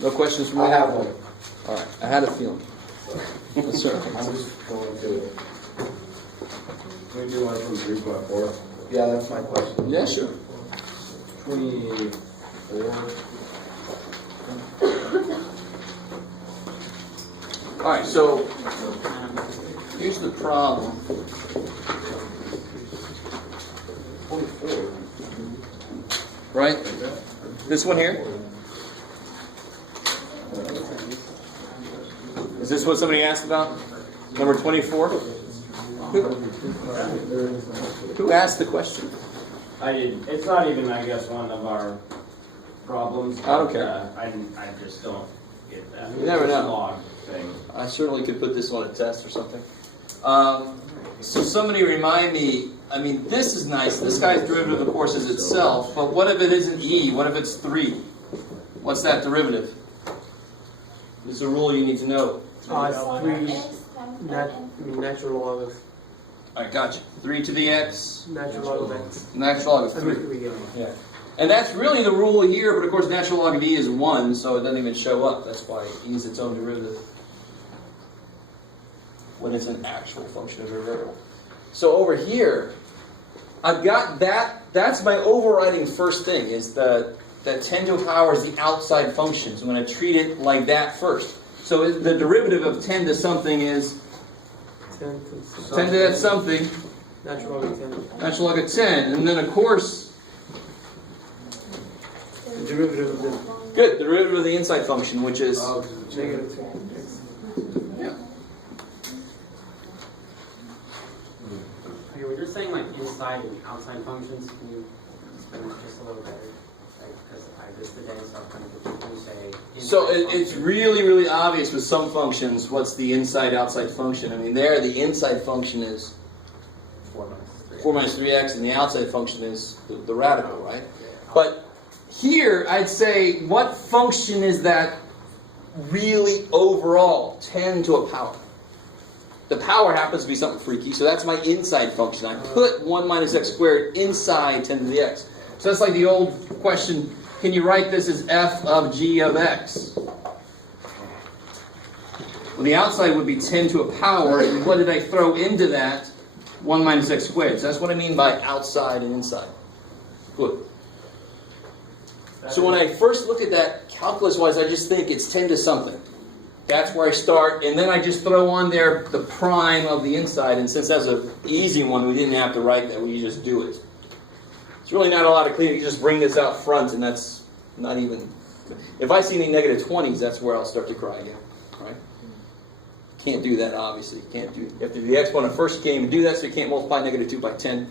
No questions from me? I have one. All right, I had a feeling. Yes, sir. I'm just going to. Can we do one from 3.4? Yeah, that's my question. Yeah, sure. 24. All right, so here's the problem. 24. Right? This one here? Is this what somebody asked about? Number 24? Who asked the question? I did. It's not even, I guess, one of our problems. I don't care. I just don't get that. You never It's a know. log thing. I certainly could put this on a test or something. So somebody remind me, I mean, this is nice. This guy's derivative, of course, is itself. But what if it isn't e? What if it's 3? What's that derivative? This is a rule you need to know. It's 3 natural log of All right, gotcha. 3 to the x. natural log of x. Natural log of 3. Yeah. And that's really the rule here, but of course natural log of e is 1, so it doesn't even show up. That's why e is its own derivative when it's an actual function of a variable. So over here, I've got that. That's my overriding first thing, is that 10 to a power is the outside function. So I'm going to treat it like that first. So the derivative of 10 to something is 10 10 to that something, natural log of 10. natural log of 10. And then of course, The derivative of the good, the derivative of the inside function, which is negative 2. yeah. Okay, when you're saying like inside and outside functions, can you explain that just a little better? Because I missed the day, so I'm kind of confused when you say inside So it's function. really, really obvious with some functions what's the inside-outside function. I mean, there the inside function is 4 minus 3x, and the outside function is the radical, right? But here, I'd say, what function is that really overall? 10 to a power. The power happens to be something freaky, so that's my inside function. I put 1 minus x squared inside 10 to the x. So that's like the old question, can you write this as f of g of x? Well, the outside would be 10 to a power, and what did I throw into that? 1 minus x squared. So that's what I mean by outside and inside. Good. So when I first look at that, calculus-wise, I just think it's 10 to something. That's where I start, and then I just throw on there the prime of the inside, and since that's an easy one, we didn't have to write that, we just do it. It's really not a lot of cleaning, you just bring this out front, and that's not even... If I see any negative 20s, that's where I'll start to cry again, right? Can't do that, obviously. Can't do. You have to do the exponent first, you can't even do that, so you can't multiply negative 2 by 10.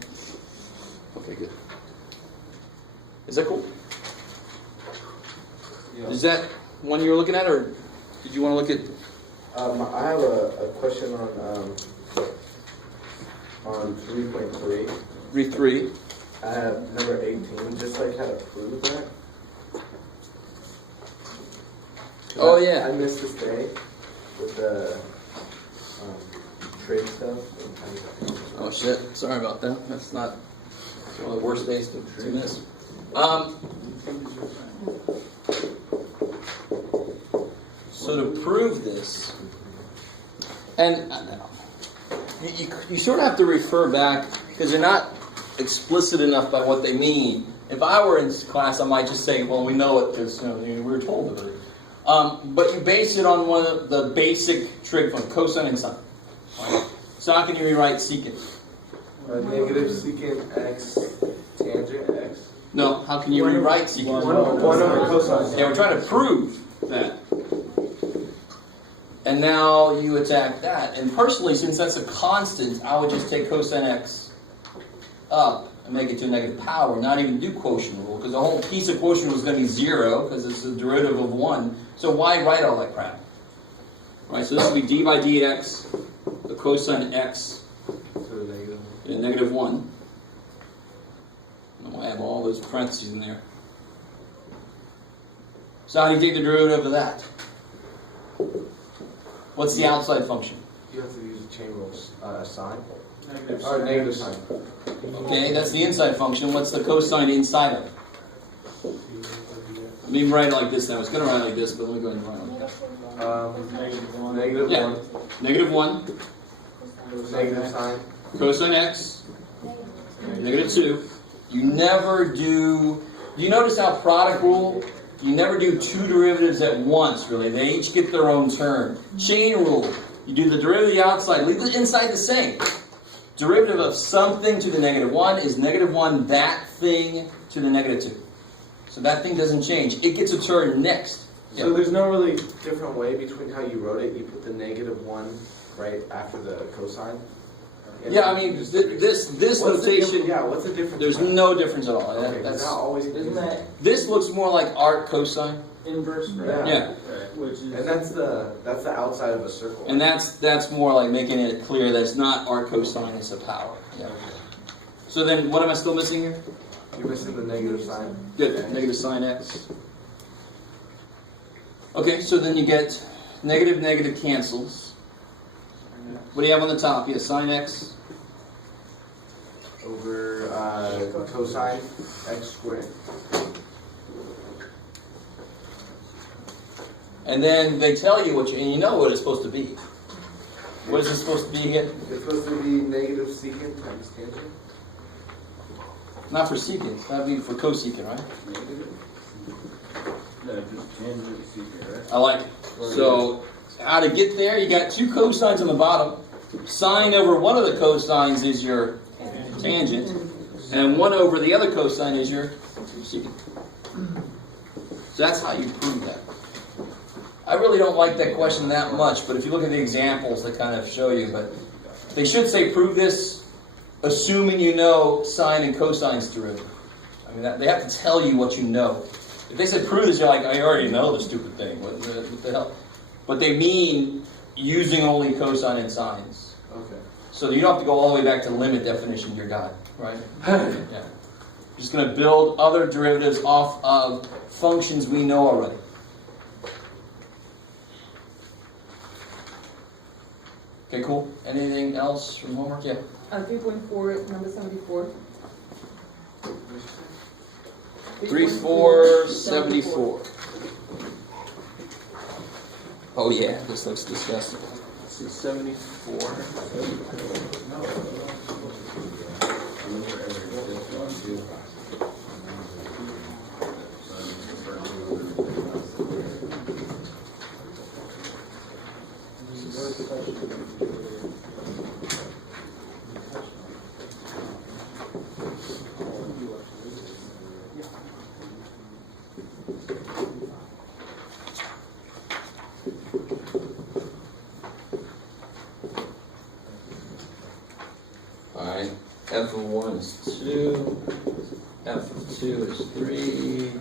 Okay, good. Is that cool? Yeah. Is that one you were looking at, or did you want to look at... I have a question on 3.3. 3. I have number 18, just like how to prove that. Oh, yeah. I missed this day with the trade stuff. Oh shit, sorry about that. That's not one of the worst days to miss. So to prove this, and you sort of have to refer back, because they're not explicit enough by what they mean. If I were in this class, I might just say, well, we know it because we were told about it. But you base it on one of the basic trig functions, cosine and sine. Right? So how can you rewrite secant? Negative secant x tangent x. No, how can you rewrite secant? 1 over cosine. Yeah, we're trying to prove that. And now you attack that. And personally, since that's a constant, I would just take cosine x up and make it to a negative power, not even do quotient rule, because the whole piece of quotient rule is going to be 0, because it's the derivative of 1. So why write all that crap? Right, so this will be d by dx, the cosine x, in negative 1. And I'll have all those parentheses in there. So how do you take the derivative of that? What's the outside function? You have to use a chain rule sign. Negative Or negative sign. Okay, that's the inside function. What's the cosine inside of it? Let me write it like this now. I was going to write it like this, but let me go ahead and write it like that. Negative Yeah. 1, Negative 1, negative sign. cosine x, negative 2. You never do you notice how product rule, you never do two derivatives at once, really. They each get their own turn. Chain rule, you do the derivative of the outside, leave the inside the same. Derivative of something to the negative 1 is negative 1 that thing to the negative 2. So that thing doesn't change. It gets a turn next. So there's no really different way between how you wrote it. You put the negative 1 right after the cosine. Yeah, I mean, this What's the notation, yeah, what's the difference? there's between- no difference at all. Okay, That's, not always. Isn't that this looks more like arc cosine. inverse, Yeah. Yeah. Which is. And that's the outside of a circle. And that's more like making it clear that it's not arc cosine, it's a power. Yeah. So then, what am I still missing here? You're missing the negative sign. Good, negative sine x. Okay, so then you get negative, negative cancels. What do you have on the top? You have sine x. Over cosine x squared. And then they tell you and you know what it's supposed to be. What is it supposed to be again? It's supposed to be negative secant times tangent. Not for secant, that would be for cosecant, right? No, just tangent secant, right? I like it. So, how to get there? You got two cosines on the bottom. Sine over one of the cosines is your tangent, and 1 over the other cosine is your secant. So that's how you prove that. I really don't like that question that much, but if you look at the examples, they kind of show you. But they should say prove this, assuming you know sine and cosine's derivative. I mean, they have to tell you what you know. If they said prove this, you're like, I already know the stupid thing. What the hell? But they mean using only cosine and sines. Okay. So you don't have to go all the way back to the limit definition you're got, right? Yeah. Just going to build other derivatives off of functions we know already. Okay, cool. Anything else from homework? Yeah. 3.4, number 74. 3474. Oh yeah, this looks disgusting. Let's see, 74. Alright, f of 1 is 2, f of 2 is 3,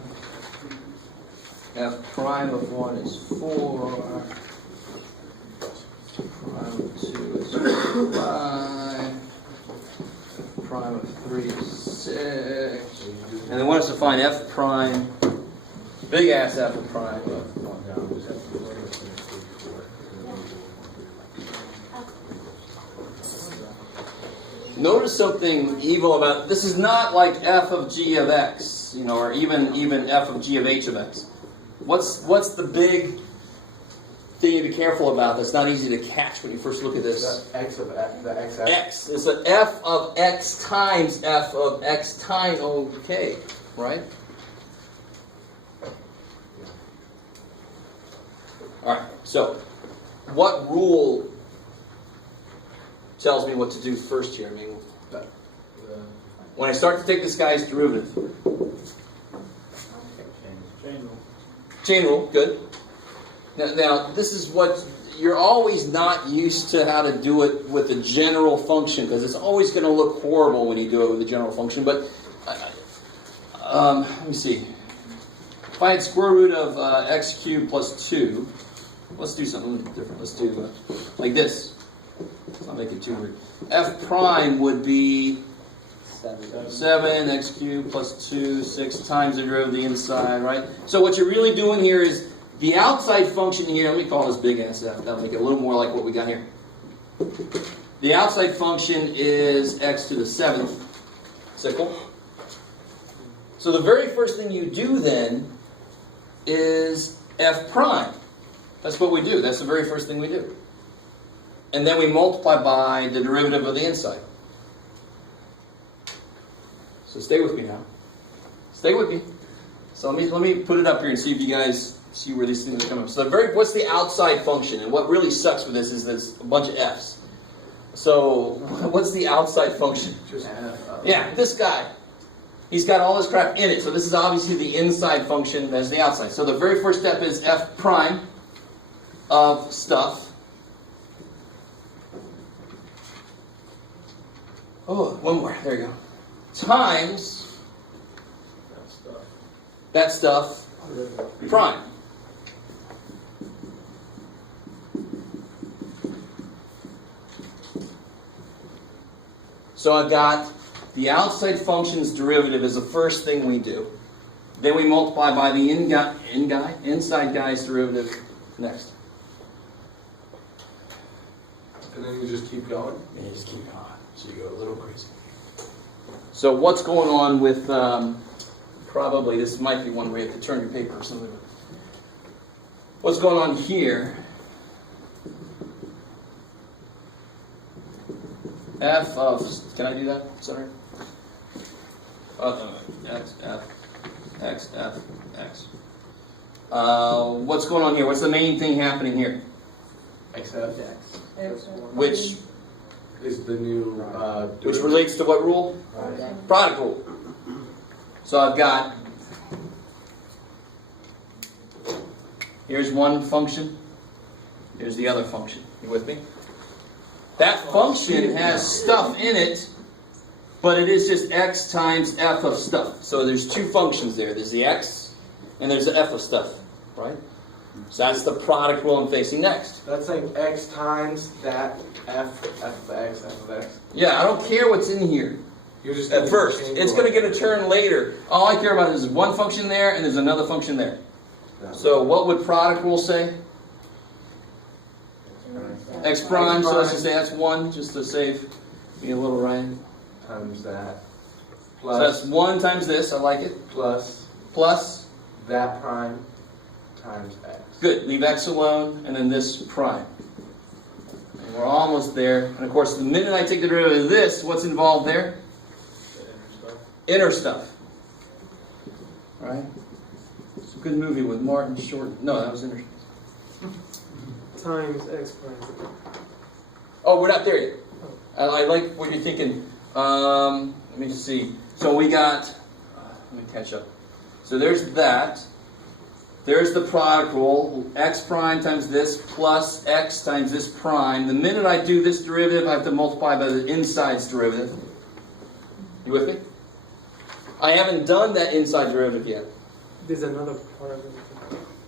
f prime of 1 is 4, prime of 2 is 5, prime of 3 is 6, and they want us to find f prime, big ass f of prime of 1. Notice something evil about this. Is not like f of g of x, or even f of g of h of x. What's the big thing you be careful about that's not easy to catch when you first look at this? The x of x, the x. X. It's an f of x times f of x times k, right? All right. So, what rule tells me what to do first here? I mean, when I start to take this guy's derivative. Chain rule, good. Now, this is what you're always not used to how to do it with a general function, because it's always going to look horrible when you do it with a general function. But let me see. If I had square root of x cubed plus 2, let's do something different. Let's do like this. Let's not make it too weird. F prime would be 7 x cubed plus 2, 6 times the derivative of the inside, right? So what you're really doing here is the outside function here, let me call this big ass f, that'll make it a little more like what we got here. The outside function is x to the 7th. Is that cool? So the very first thing you do then is f prime. That's what we do. That's the very first thing we do. And then we multiply by the derivative of the inside. So stay with me now. Stay with me. So let me put it up here and see if you guys see where these things are coming from. So what's the outside function? And what really sucks with this is there's a bunch of f's. So what's the outside function? Yeah, this guy. He's got all this crap in it. So this is obviously the inside function. That's the outside. So the very first step is f prime of stuff. Oh, one more. There you go. Times that stuff prime. So I've got the outside function's derivative is the first thing we do. Then we multiply by the inside guy's derivative next. And then you just keep going? And you just keep going. So you go a little crazy. So what's going on with, probably this might be one where you have to turn your paper or something. What's going on here? F of, can I do that? Sorry. X, F, X, F, X. What's going on here? What's the main thing happening here? XF Which is the new, which relates to what rule? Product rule. So I've got, here's one function, here's the other function. You with me? That function has stuff in it, but it is just x times f of stuff. So there's two functions there. There's the x, and there's the f of stuff, right? So that's the product rule I'm facing next. That's like x times that f of x, f of x. Yeah, I don't care what's in here You're just at first. It's going to get a turn later. All I care about is one function there, and there's another function there. So what would product rule say? X prime, so let's just say that's 1, just to save me a little writing. Times that. So that's 1 times this, I like it, Plus plus, that prime times x. good, leave x alone, and then this prime. And we're almost there. And of course, the minute I take the derivative of this, what's involved there? Inner stuff. Right? It's a good movie with Martin Short. No, that was inner stuff. Times x prime. Oh, we're not there yet. I like what you're thinking. Let me just see. So we got, let me catch up. So there's that. There's the product rule. X prime times this plus x times this prime. The minute I do this derivative, I have to multiply by the inside's derivative. You with me? I haven't done that inside derivative yet. There's another part of it.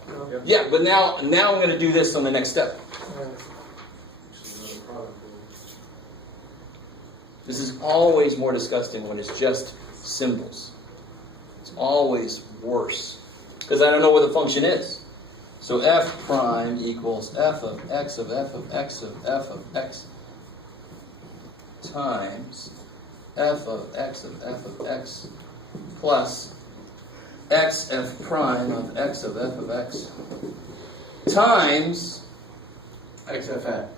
No? Yeah, but now I'm going to do this on the next step. This is always more disgusting when it's just symbols. It's always worse. Because I don't know where the function is. So f prime equals f of x of f of x of f of x times f of x of f of x plus x f prime of x of f of x times XFX.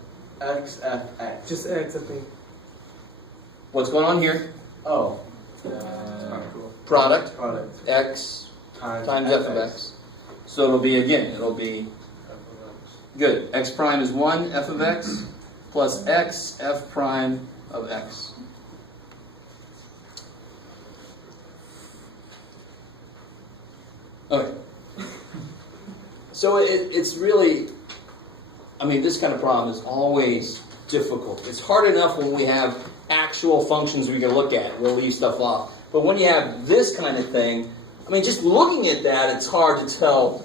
XFX. Just x, I think. what's going on here? Oh. Product Product. x Times f of x. So it'll be, again, it'll be, good, x prime is 1 f of x plus x f prime of x. Okay. So it's really, I mean, this kind of problem is always difficult. It's hard enough when we have actual functions we can look at. We'll leave stuff off. But when you have this kind of thing, I mean, just looking at that, it's hard to tell,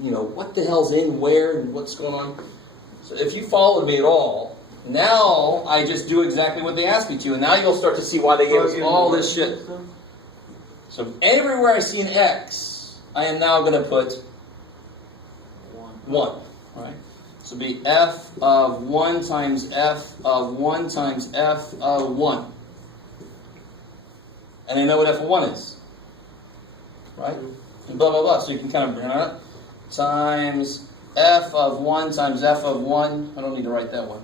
you know, what the hell's in where and what's going on. So if you followed me at all, now I just do exactly what they asked me to. And now you'll start to see why they gave us all this shit. So everywhere I see an x, I am now going to put 1, right? So it'll be f of 1 times f of 1 times f of 1. And I know what f of 1 is, right? and blah, blah, blah. So you can kind of times f of 1 times f of 1. I don't need to write that one.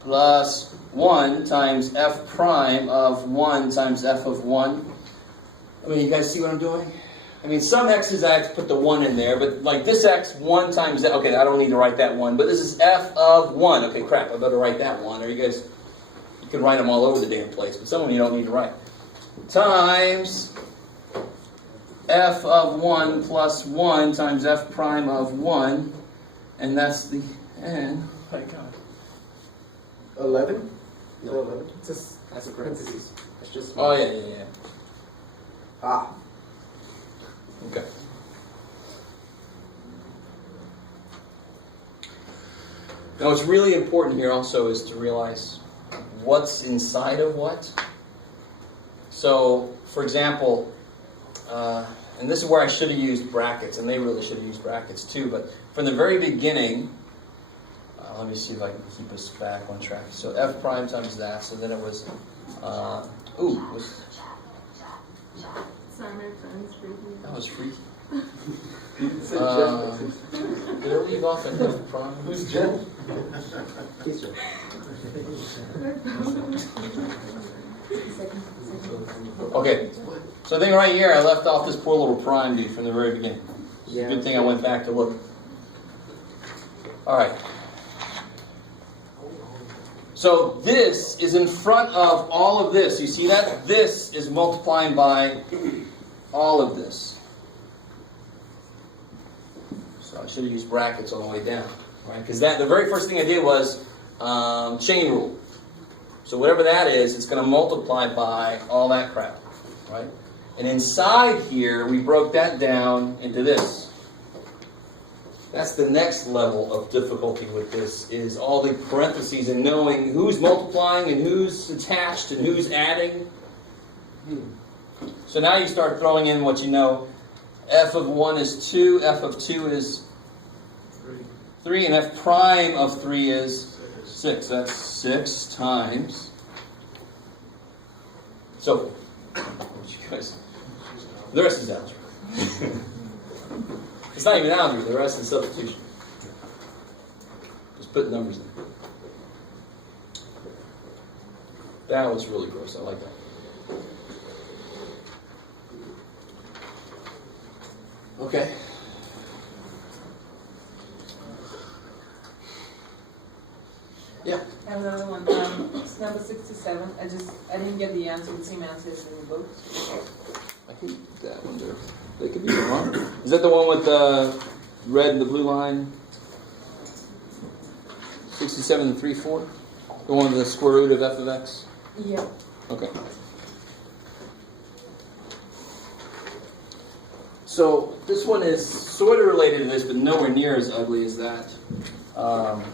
Plus 1 times f prime of 1 times f of 1. I mean, you guys see what I'm doing? I mean, some x's I have to put the 1 in there, but like this x, 1 times that. Okay, I don't need to write that 1, but this is f of 1. Okay, crap, I better write that 1. Or you guys, you can write them all over the damn place, but some of them you don't need to write. Times f of 1 plus 1 times f prime of 1, and that's the end. Oh my God. 11? Is that 11? Just That's a parentheses. That's just. Oh, yeah. Ah. Okay. Now, what's really important here also is to realize what's inside of what. So, for example, and this is where I should have used brackets, and they really should have used brackets too, but from the very beginning, let me see if I can keep us back on track. So f prime times that, so then it was, Sorry, my friend's freaking that out. was freaky. Did I leave off at f prime? Who's Jen? teacher. Okay, so I think right here I left off this poor little prime dude from the very beginning. It's a good thing I went back to look. All right. So this is in front of all of this. You see that? This is multiplying by all of this. So I should have used brackets all the way down, right? Because the very first thing I did was chain rule. So whatever that is, it's going to multiply by all that crap, right? And inside here, we broke that down into this. That's the next level of difficulty with this, is all the parentheses and knowing who's multiplying and who's attached and who's adding. So now you start throwing in what you know. F of 1 is 2, f of 2 is 3, and f prime of 3 is 6. That's 6 times. So, you guys, the rest is algebra. It's not even algebra, the rest is substitution. Just put numbers in. That was really gross, I like that. Okay. Yeah. I have another one. It's number 67. I didn't get the answer, the same answer as in the book. I can put that one there. They could be wrong. Is that the one with the red and the blue line? 67 and 3/4? The one with the square root of f of x? Yeah. Okay. So this one is sort of related to this, but nowhere near as ugly as that. Of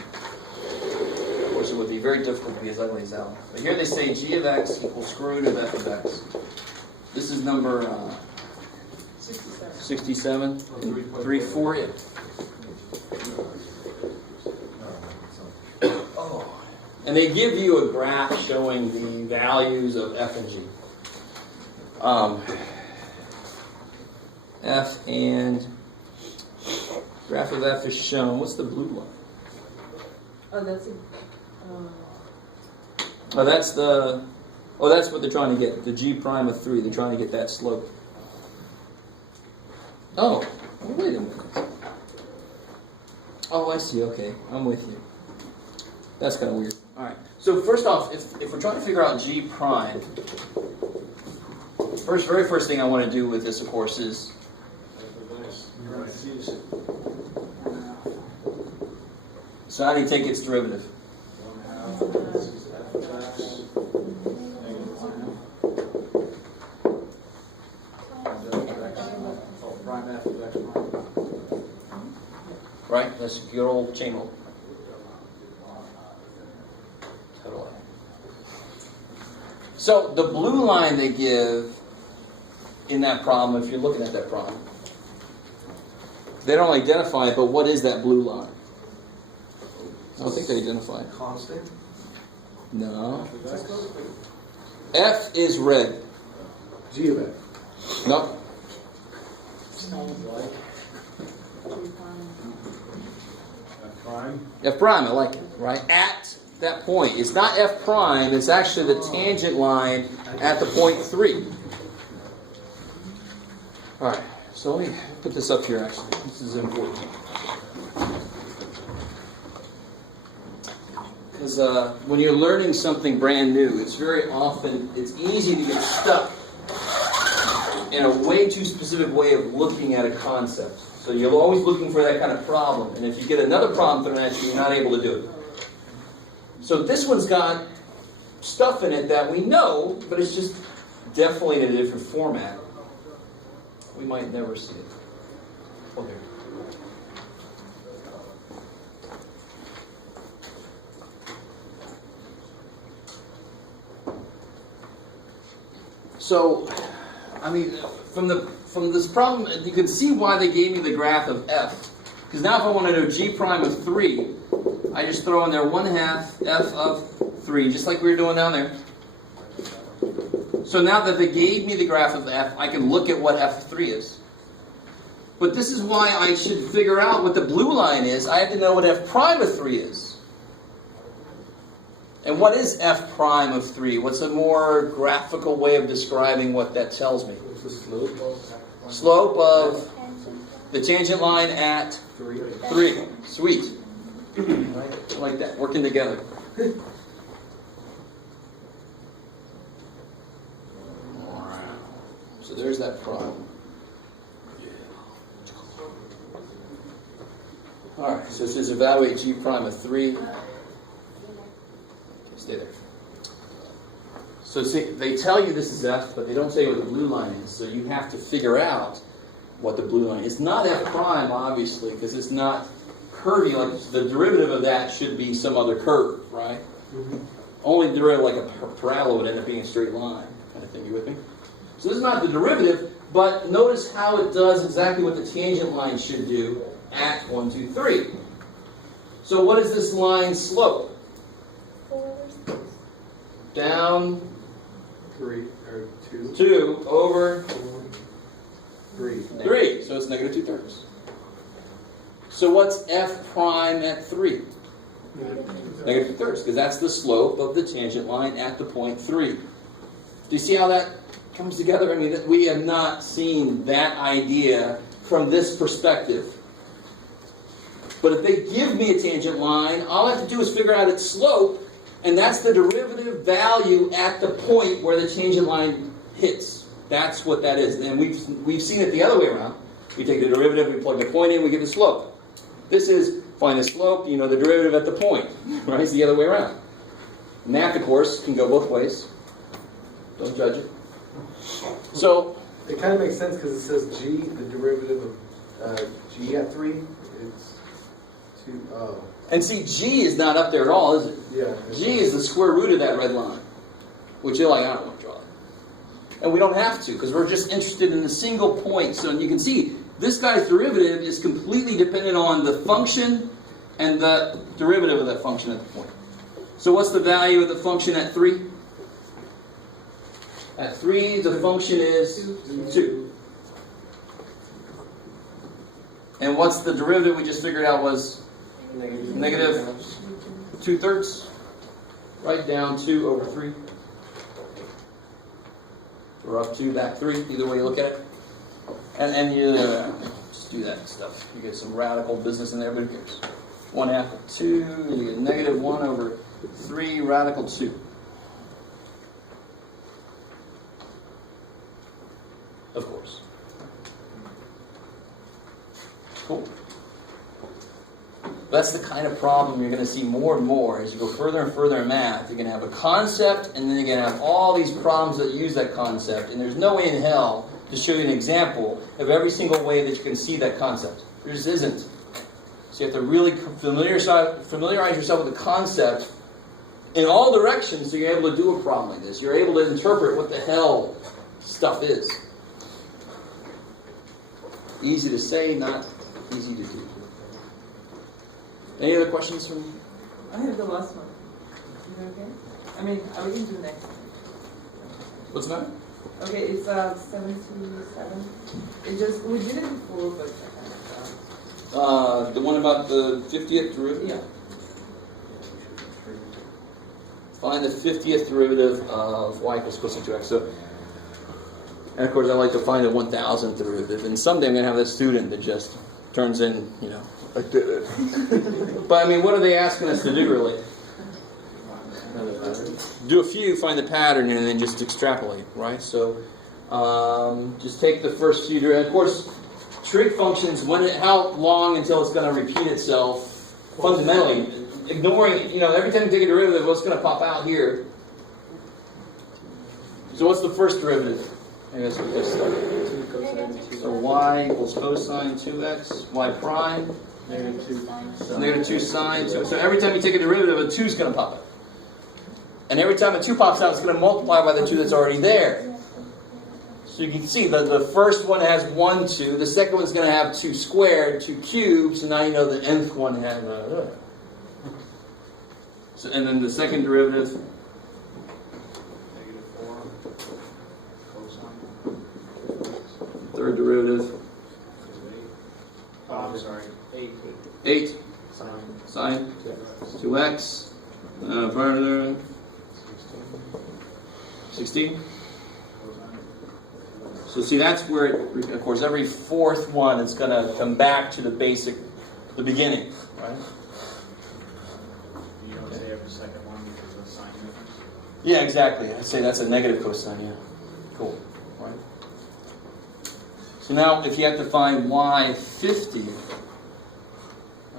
course, it would be very difficult to be as ugly as that one. But here they say g of x equals square root of f of x. This is number 67 and 3/4. Yeah. Oh. And they give you a graph showing the values of f and g. F and graph of f is shown. What's the blue line? Oh, that's it. Oh, that's the. Oh, that's what they're trying to get. The g prime of 3. They're trying to get that slope. Oh, wait a minute. Oh, I see. Okay, I'm with you. That's kind of weird. All right. So first off, if we're trying to figure out g prime, very first thing I want to do with this, of course, is. So how do you take its derivative? Right? That's your old chain rule. So the blue line they give in that problem, if you're looking at that problem, they don't identify it, but what is that blue line? I don't think they identify it. Constant? No. F is red. G of F. No. Sounds like. Prime. F prime, I like it, right? At that point. It's not F prime, it's actually the tangent line at the point 3. Alright, so let me put this up here actually. This is important. Because when you're learning something brand new, it's easy to get stuck in a way too specific way of looking at a concept. So you're always looking for that kind of problem. And if you get another problem thrown at you, you're not able to do it. So this one's got stuff in it that we know, but it's just definitely in a different format. We might never see it. Okay. So, I mean, from this problem, you can see why they gave me the graph of f. Because now if I want to know g prime of 3, I just throw in there 1/2 f of 3, just like we were doing down there. So now that they gave me the graph of f, I can look at what f of 3 is. But this is why I should figure out what the blue line is. I have to know what f prime of 3 is. And what is f prime of 3? What's a more graphical way of describing what that tells me? What's the slope of? Slope of the tangent line at 3. Sweet. Right? Like that, working together. So there's that prime. Alright, so it says evaluate g prime of 3. Stay there. So see, they tell you this is f, but they don't say what the blue line is. So you have to figure out what the blue line is. It's not f prime, obviously, because it's not curvy. Like the derivative of that should be some other curve, right? Mm-hmm. Only derivative like a parabola would end up being a straight line, kind of thing. You with me? So this is not the derivative, but notice how it does exactly what the tangent line should do at 1, 2, 3. So what is this line slope? Down 3 or 2. 2 over 3. 3. So it's negative 2/3. So what's f prime at 3? Negative 2/3, because that's the slope of the tangent line at the point 3. Do you see how that comes together? I mean, we have not seen that idea from this perspective. But if they give me a tangent line, all I have to do is figure out its slope, and that's the derivative value at the point where the tangent line hits. That's what that is. And we've seen it the other way around. We take the derivative, we plug the point in, we get the slope. This is find the slope, you know, the derivative at the point. Right? It's the other way around. Math, of course, can go both ways. Don't judge it. So It kind of makes sense because it says g, the derivative of g at 3. It's 2. Oh. and see, g is not up there at all, is it? Yeah. G is the square root of that red line, which you're like, I don't want to draw it. And we don't have to, because we're just interested in a single point. So you can see, this guy's derivative is completely dependent on the function and the derivative of that function at the point. So what's the value of the function at 3? At 3, the function is 2. And what's the derivative we just figured out was negative 2/3? Right down 2 over 3. Or up 2, back 3, either way you look at it. And you just do that stuff. You get some radical business in there, but who cares? 1/2 of 2, you get negative 1 over 3 radical 2. Of course. Cool. That's the kind of problem you're going to see more and more as you go further and further in math. You're going to have a concept, and then you're going to have all these problems that use that concept. And there's no way in hell to show you an example of every single way that you can see that concept. There just isn't. So you have to really familiarize yourself with the concept in all directions so you're able to do a problem like this. You're able to interpret what the hell stuff is. Easy to say, not easy to do. Any other questions from you? I have the last one. Is that okay? I mean, we can do next. What's that? Okay, it's 77. It just, we did it before, but I kind of, The one about the 50th derivative? yeah. Find the 50th derivative of y equals cosine 2x. So, and of course, I like to find the 1,000th derivative. And someday I'm going to have that student that just turns in, you know, I did it. But I mean, what are they asking us to do, really? Do a few, find the pattern, and then just extrapolate, right? So, just take the first few derivatives. Of course, trig functions, how long until it's going to repeat itself? Fundamentally, ignoring, you know, every time you take a derivative, what's going to pop out here? So what's the first derivative? Maybe that's what this stuff. So y equals cosine 2x, y prime, negative 2 sine. So every time you take a derivative, a 2 is going to pop out. And every time a 2 pops out, it's going to multiply by the 2 that's already there. So you can see that the first one has 1, 2. The second one's going to have 2 squared, 2 cubed. So now you know the nth one has... So, and then the second derivative... -4 cosine. Third derivative... Oh, I'm sorry. 8 Sine. sine 2x. Further... 16. So see, that's where, of course, every fourth one is going to come back to the beginning, right? You don't say every second one because of sign difference? Yeah, exactly. I'd say that's a negative cosine, yeah. Cool, right? So now, if you have to find y50,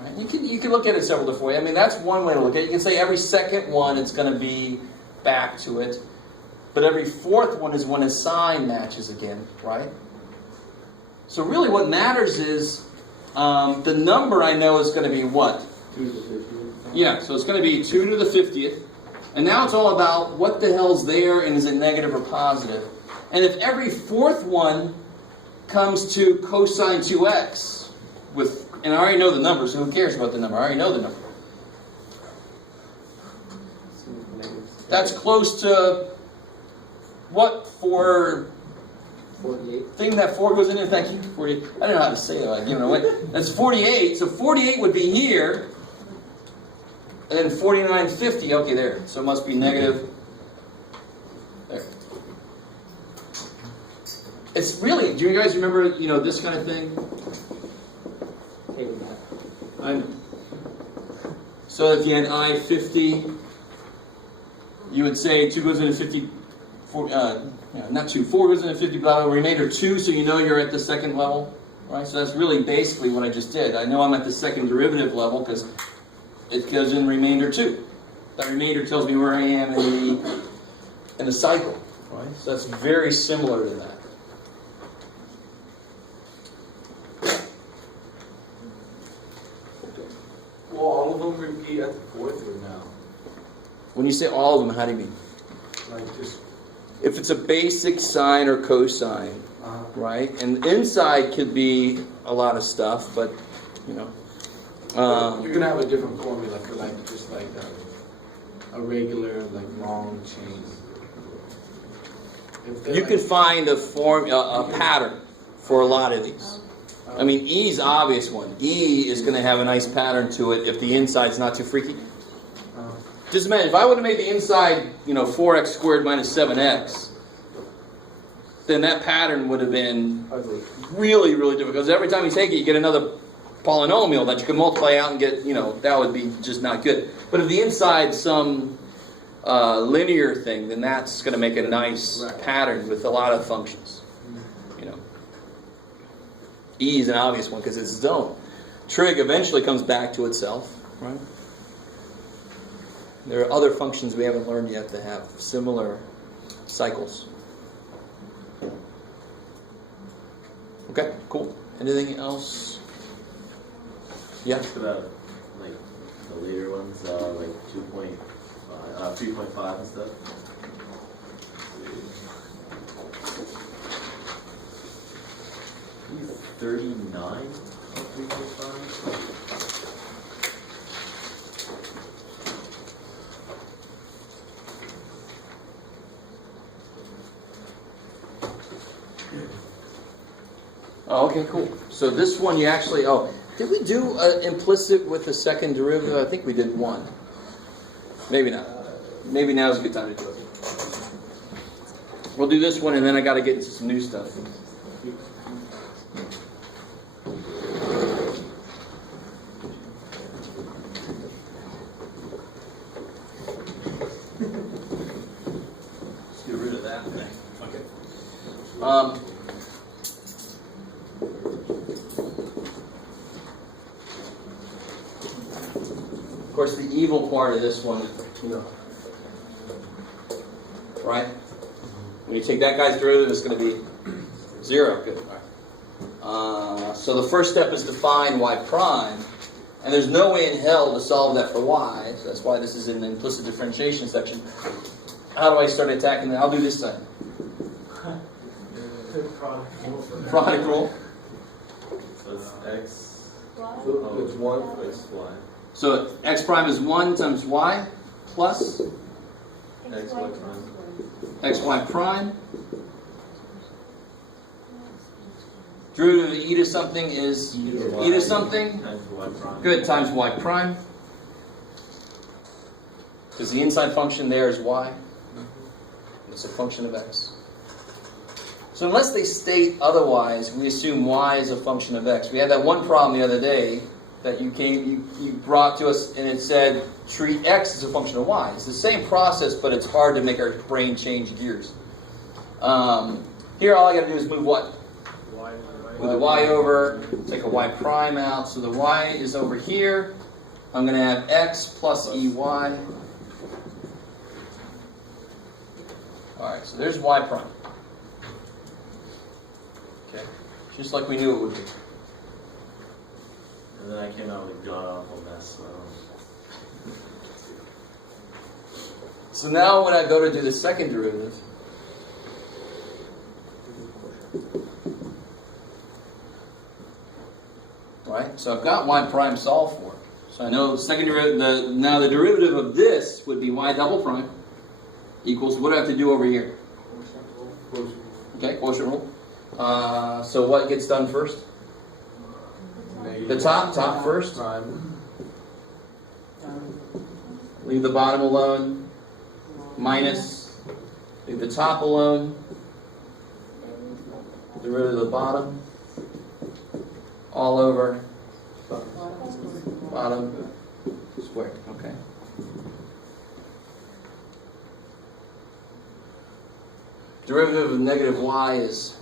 right, you can look at it several different ways. I mean, that's one way to look at it. You can say every second one, it's going to be back to it. But every fourth one is when a sign matches again, right? So really what matters is the number I know is going to be what? 2 to the 50th. Yeah, so it's going to be 2 to the 50th. And now it's all about what the hell's there and is it negative or positive. And if every fourth one comes to cosine 2x, and I already know the number, so who cares about the number? I already know the number. That's close to... What for 48. thing that 4 goes in it? Thank you. 48. I don't know how to say that. I've given it away. That's 48. So 48 would be here. And then 49, 50. Okay, there. So it must be negative. There. It's really, do you guys remember, you know, this kind of thing? Table map. I know. So if you had I-50, you would say 2 goes into 50. Not 2, 4 goes into 50, blah, blah, remainder 2, so you know you're at the second level, right? So that's really basically what I just did. I know I'm at the second derivative level because it goes in remainder 2. That remainder tells me where I am in the cycle, right? So that's very similar to that. Well, all of them repeat at the fourth or no? When you say all of them, how do you mean? Like just... If it's a basic sine or cosine, right? And inside could be a lot of stuff, but, you know. You're going to have a different formula for like, just like a regular, like long chain. If they're You like- can find a pattern for a lot of these. I mean, E is the obvious one. E is going to have a nice pattern to it if the inside's not too freaky. Just imagine, if I would have made the inside, 4x squared minus 7x, then that pattern would have been Ugly. really, really difficult. Because every time you take it, you get another polynomial that you can multiply out and get, that would be just not good. But if the inside's some linear thing, then that's going to make a nice pattern with a lot of functions. E is an obvious one because it's its own. Trig eventually comes back to itself, right? There are other functions we haven't learned yet that have similar cycles. Okay, cool. Anything else? Yeah. What about like the later ones, like 2.5, 3.5 and stuff? 39 of 3.5? Oh, okay, cool. So this one you actually, did we do implicit with the second derivative? I think we did one. Maybe not. Maybe now's a good time to do it. We'll do this one, and then I got to get into some new stuff. Let's get rid of that thing. Okay. Of course, the evil part of this one, right? When you take that guy's derivative, it's going to be 0. Good. All right. So the first step is to find y prime, and there's no way in hell to solve that for y. So that's why this is in the implicit differentiation section. How do I start attacking that? I'll do this side. Product rule. So it's x. So it's 1. X, y. So x prime is 1 times y plus X, y prime. xy prime. Derivative of e to something is e to something. Times y prime. Good, times y prime. Because the inside function there is y. It's a function of x. So unless they state otherwise, we assume y is a function of x. We had that one problem the other day that you brought to us, and it said treat x as a function of y. It's the same process, but it's hard to make our brain change gears. Here, all I got to do is move what? Move the y over, take a y prime out, so the y is over here. I'm going to have x plus ey. Alright, so there's y prime. Okay, just like we knew it would be. And then I came out with god awful mess. So now when I go to do the second derivative, right? So I've got y prime solved for. So I know the second derivative, now the derivative of this would be y double prime equals, what do I have to do over here? Okay, quotient rule. So what gets done first? The top first. Leave the bottom alone. Minus. Leave the top alone. Derivative of the bottom. All over. Bottom squared. Okay. Derivative of negative y is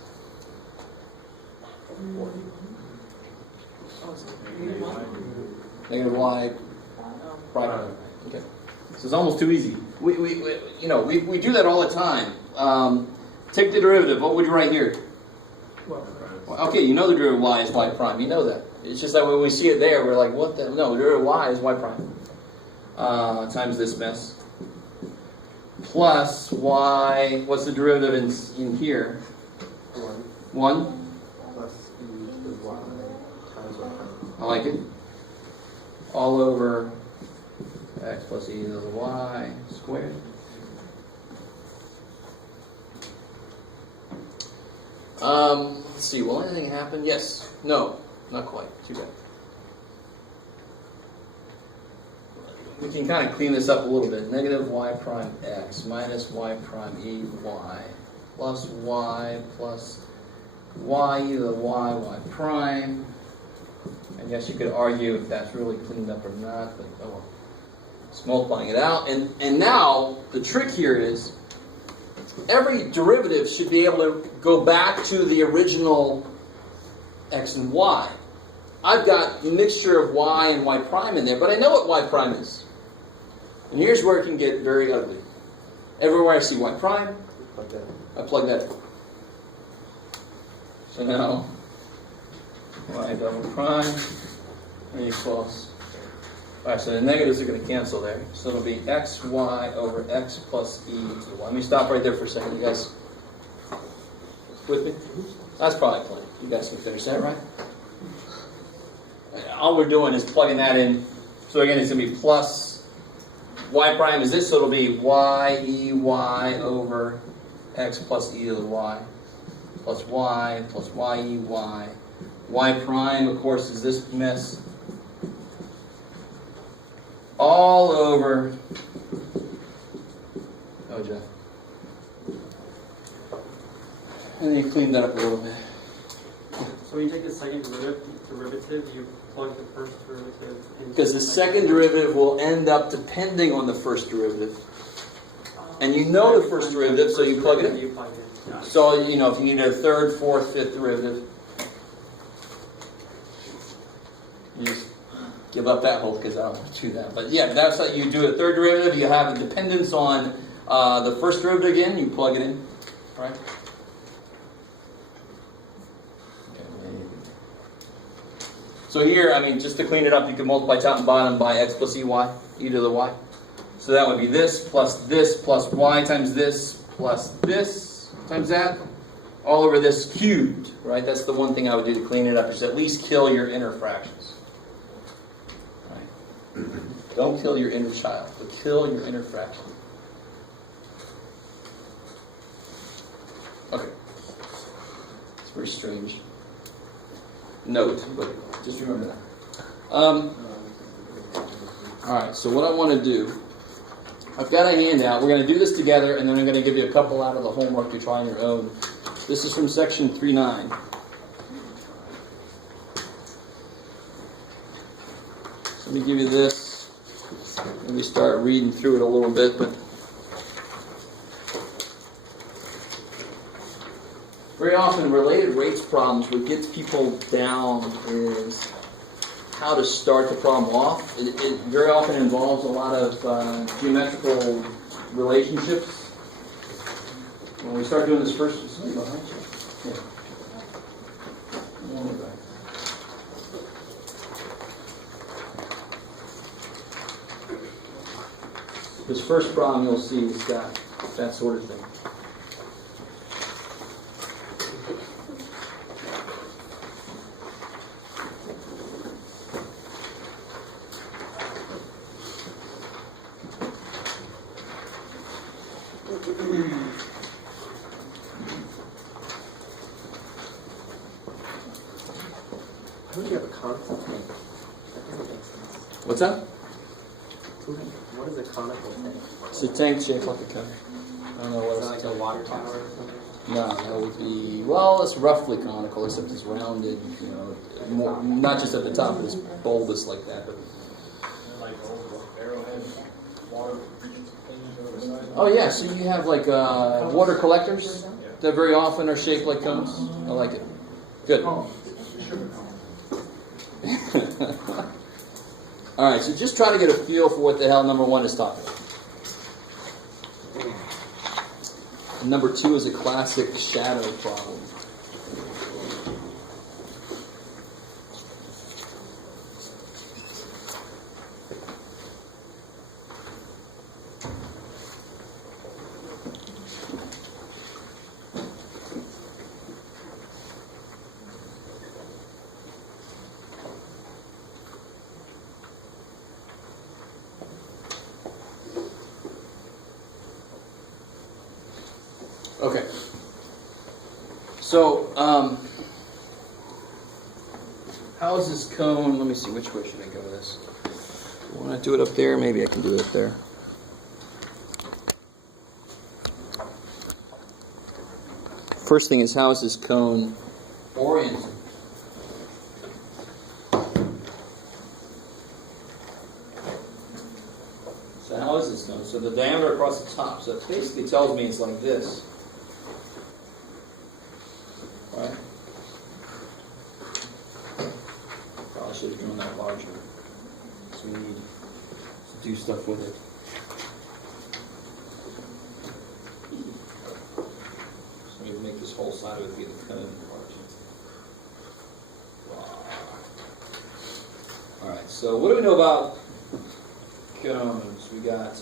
negative y prime. Okay. So it's almost too easy. We do that all the time. Take the derivative. What would you write here? Okay, you know the derivative of y is y prime. You know that. It's just that when we see it there, we're like, what the? No, the derivative of y is y prime. Times this mess. Plus y, what's the derivative in here? 1. I like it. All over x plus e to the y squared. Let's see, will anything happen? Yes. No, not quite. Too bad. We can kind of clean this up a little bit. Negative y prime x minus y prime e y plus y e to the y prime. I guess you could argue if that's really cleaned up or not, but oh well. It's multiplying it out. And now, the trick here is, every derivative should be able to go back to the original x and y. I've got a mixture of y and y prime in there, but I know what y prime is. And here's where it can get very ugly. Everywhere I see y prime, I plug that in. So now, y double prime equals. Alright, so the negatives are going to cancel there. So it'll be xy over x plus e to the y. Let me stop right there for a second. You guys with me? That's probably plenty. You guys can finish that, right? All we're doing is plugging that in. So again, it's going to be plus y prime is this, so it'll be y e y over x plus e to the y. plus y plus y y prime, of course, is this mess. All over. Oh, Jeff. And then you clean that up a little bit. So when you take the second derivative, you plug the first derivative into Because the second derivative will end up depending on the first derivative. And you know the first derivative, so you plug it in. You plug it in. So, you know, if you need a third, fourth, fifth derivative, you just give up that hope because I don't want to do that. But yeah, that's how you do a third derivative. You have a dependence on the first derivative again. You plug it in, right? So here, I mean, just to clean it up, you can multiply top and bottom by x plus ey, e to the y. So that would be this plus y times this plus this times that, all over this cubed, right? That's the one thing I would do to clean it up, is at least kill your inner fractions. Right? Don't kill your inner child, but kill your inner fraction. Okay. It's very strange note, but just remember that. Alright, so what I want to do, I've got a handout. We're going to do this together, and then I'm going to give you a couple out of the homework to try on your own. This is from section 3.9. So let me give you this. Let me start reading through it a little bit, but very often related rates problems, what gets people down is how to start the problem off. It very often involves a lot of geometrical relationships. When we start doing this first, somebody behind you. Yeah. This first problem you'll see is got that sort of thing. How would you have a conical tank? That doesn't make sense. What's that? What is a conical tank? It's a tank shaped like a cup. I don't know what Is that it's like a water tower or something? No, that would be, well, it's roughly conical, except it's rounded, you know, more, not just at the top, but it's bulbous like that. But, Like old arrowhead water things on the side. oh yeah, so you have like water collectors that very often are shaped like cones. I like it. Good. All right, so just try to get a feel for what the hell number one is talking about. And number two is a classic shadow problem. Okay. So, how is this cone? Let me see, which way should I go with this? Do I want to do it up there? Maybe I can do it up there. First thing is, how is this cone oriented? So how is this cone? So the diameter across the top. So it basically tells me it's like this. Right? Probably should have drawn that larger. So we need to do stuff with it. So we make this whole side of it be the cone part. Alright, so what do we know about cones? We got,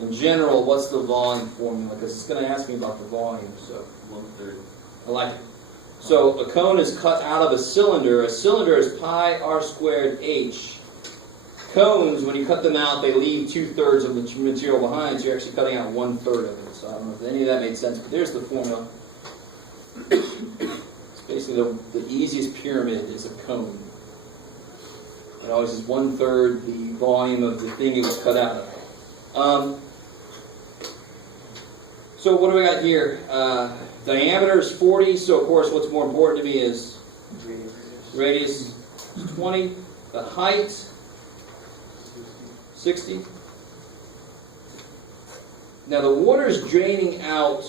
in general, what's the volume formula? Because it's going to ask me about the volume, so 1/3. I like it. So a cone is cut out of a cylinder. A cylinder is pi r squared h. Cones, when you cut them out, they leave 2/3 of the material behind, so you're actually cutting out 1/3 of it. So I don't know if any of that made sense, but there's the formula. It's basically the easiest pyramid is a cone. It always is 1/3 the volume of the thing it was cut out of. So what do we got here? Diameter is 40, so of course what's more important to me is radius is 20. The height, 60. Now the water is draining out.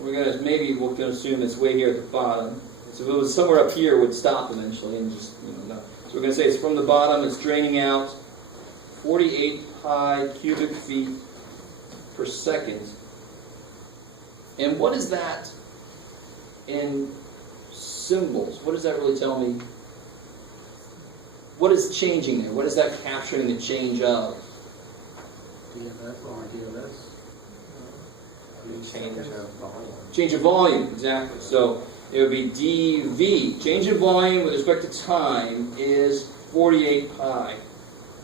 We're gonna assume it's way here at the bottom. So if it was somewhere up here, it would stop eventually and just no. So we're gonna say it's from the bottom. It's draining out 48 pi cubic feet per second. And what is that in symbols? What does that really tell me? What is changing there? What is that capturing the change of? DMF or DMS? Change of volume. Change of volume, exactly. So it would be dV. Change of volume with respect to time is 48 pi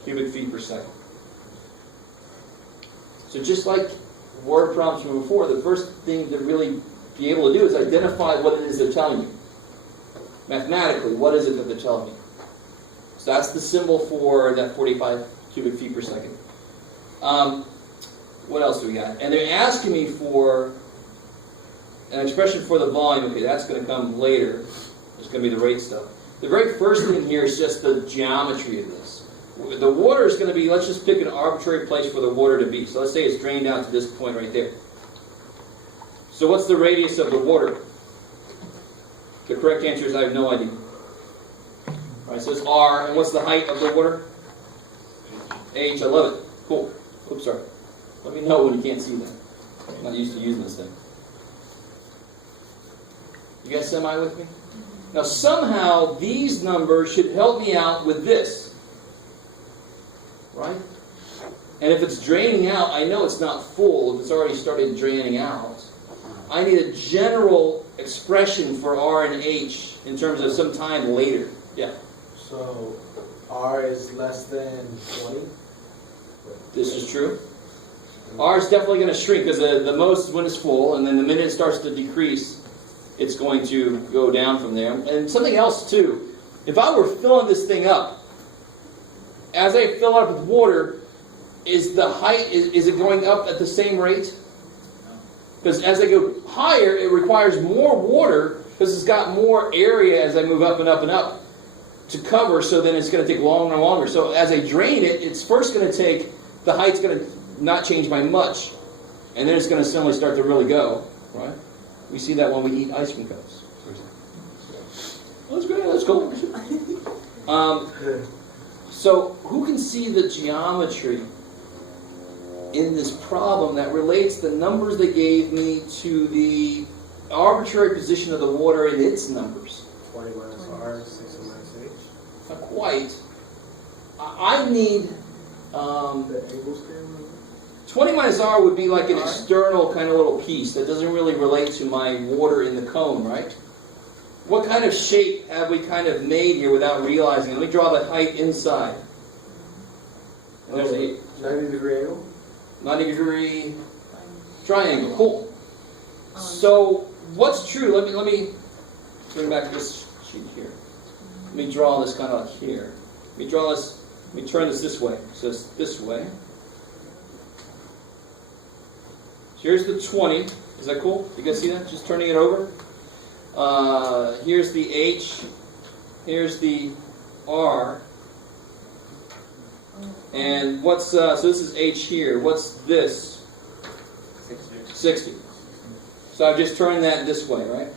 cubic feet per second. So just like word prompts from before, the first thing to really be able to do is identify what it is they're telling you. Mathematically, what is it that they're telling you? So that's the symbol for that 45 cubic feet per second. What else do we got? And they're asking me for an expression for the volume. Okay, that's going to come later. It's going to be the rate stuff. The very first thing here is just the geometry of this. The water is going to be, let's just pick an arbitrary place for the water to be. So let's say it's drained down to this point right there. So what's the radius of the water? The correct answer is I have no idea. All right, so it's R. And what's the height of the water? H. I love it. Cool. Oops, sorry. Let me know when you can't see that. I'm not used to using this thing. You guys semi with me? Now somehow these numbers should help me out with this. Right? And if it's draining out, I know it's not full. If it's already started draining out, I need a general expression for R and H in terms of some time later. Yeah. So R is less than 20? This is true. R is definitely going to shrink because the most when it's full, and then the minute it starts to decrease, it's going to go down from there. And something else too, if I were filling this thing up, as I fill it up with water, is the height, is it going up at the same rate? Because as I go higher, it requires more water because it's got more area as I move up and up and up to cover, so then it's going to take longer and longer. So as I drain it, it's first going to take, the height's going to not change by much, and then it's going to suddenly start to really go, right? We see that when we eat ice cream cones. Well, that's great, that's cool. So who can see the geometry in this problem that relates the numbers they gave me to the arbitrary position of the water in its numbers? 40 minus R, 60 minus H. Not quite. I need... The angle scale? 20 minus R would be like an external kind of little piece that doesn't really relate to my water in the cone, right? What kind of shape have we kind of made here without realizing? Let me draw the height inside. And there's a 90-degree angle? 90-degree triangle. Cool. So what's true? Let me bring back this sheet here. Let me draw this kind of like here. Let me draw this. Let me turn this way. So it's this way. Here's the 20. Is that cool? You guys see that? Just turning it over. Here's the H. Here's the R. And what's, so this is H here. What's this? 60. So I've just turned that this way, right?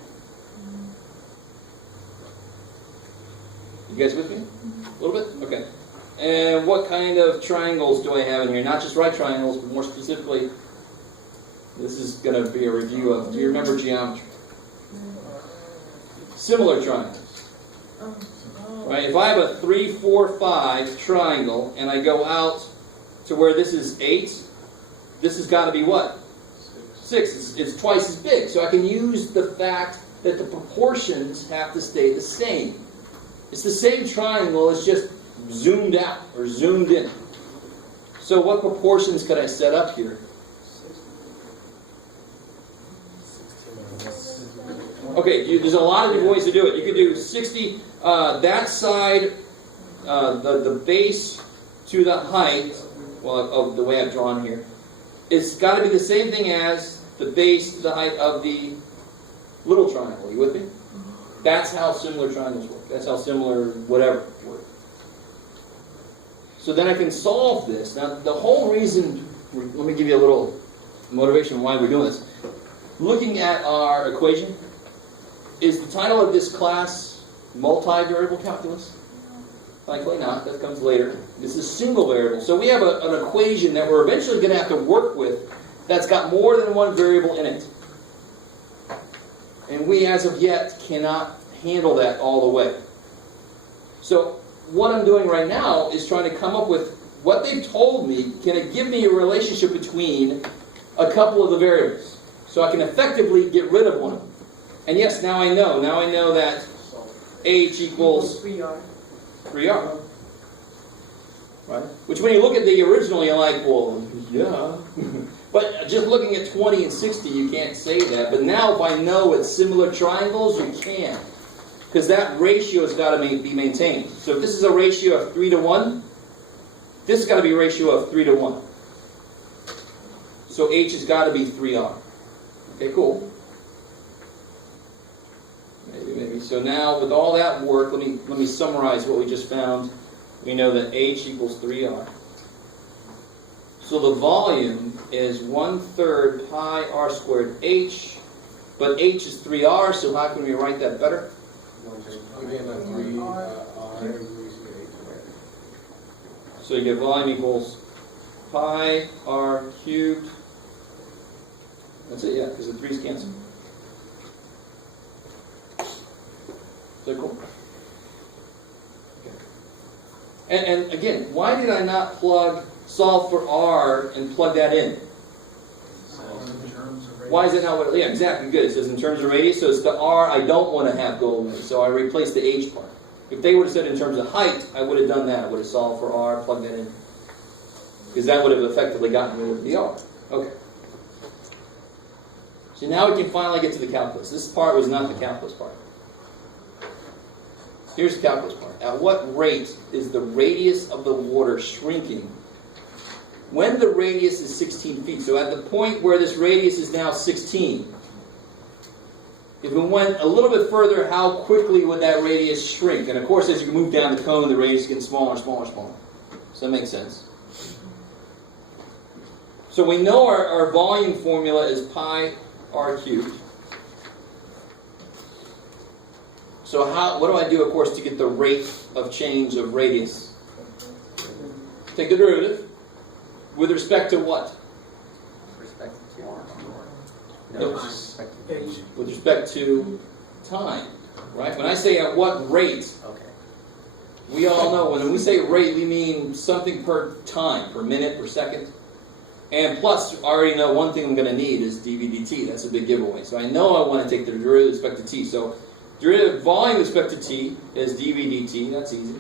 You guys with me? A little bit? Okay. And what kind of triangles do I have in here? Not just right triangles, but more specifically, this is going to be a review of, do you remember geometry? Similar triangles. Right? If I have a 3, 4, 5 triangle, and I go out to where this is 8, this has got to be what? 6. It's twice as big. So I can use the fact that the proportions have to stay the same. It's the same triangle, it's just zoomed out or zoomed in. So what proportions could I set up here? Okay, there's a lot of different ways to do it. You could do 60, that side, the base to the height, well, of the way I've drawn here. It's got to be the same thing as the base to the height of the little triangle. You with me? That's how similar triangles work. That's how similar whatever work. So then I can solve this. Now, the whole reason, let me give you a little motivation why we're doing this. Looking at our equation, is the title of this class multivariable calculus? Likely not. That comes later. This is single variable. So we have an equation that we're eventually going to have to work with that's got more than one variable in it. And we, as of yet, cannot handle that all the way. So what I'm doing right now is trying to come up with what they've told me. Can it give me a relationship between a couple of the variables so I can effectively get rid of one of them? And yes, now I know. Now I know that h equals 3R. 3R. Right? Which when you look at the original, you're like, well, yeah. But just looking at 20 and 60, you can't say that. But now if I know it's similar triangles, you can. Because that ratio has got to be maintained. So if this is a ratio of 3 to 1, this has got to be a ratio of 3 to 1. So h has got to be 3R. Okay, cool. Maybe. So now with all that work, let me summarize what we just found. We know that h equals 3R. So the volume is 1/3 pi r squared h, but h is 3R, so how can we write that better? So you get volume equals pi r cubed. That's it, yeah, because the 3's cancel. Is that cool? Okay. And again, why did I not solve for r and plug that in? Why is it not what? Yeah, exactly. Good. It says in terms of radius, so it's the r I don't want to have go away. So I replaced the h part. If they would have said in terms of height, I would have done that. I would have solved for r, plugged that in, because that would have effectively gotten rid of the r. Okay. So now we can finally get to the calculus. This part was not the calculus part. Here's the calculus part. At what rate is the radius of the water shrinking when the radius is 16 feet? So at the point where this radius is now 16, if we went a little bit further, how quickly would that radius shrink? And of course, as you move down the cone, the radius gets smaller, smaller, smaller. So that makes sense. So we know our volume formula is pi r cubed. So what do I do, of course, to get the rate of change of radius? Take the derivative. With respect to what? Respect to R. No, with respect to time, right? When I say at what rate, Okay. we all know when we say rate, we mean something per time, per minute, per second. And plus, I already know one thing I'm going to need is dv dt. That's a big giveaway. So I know I want to take the derivative with respect to t. So derivative volume with respect to t is dv dt. That's easy.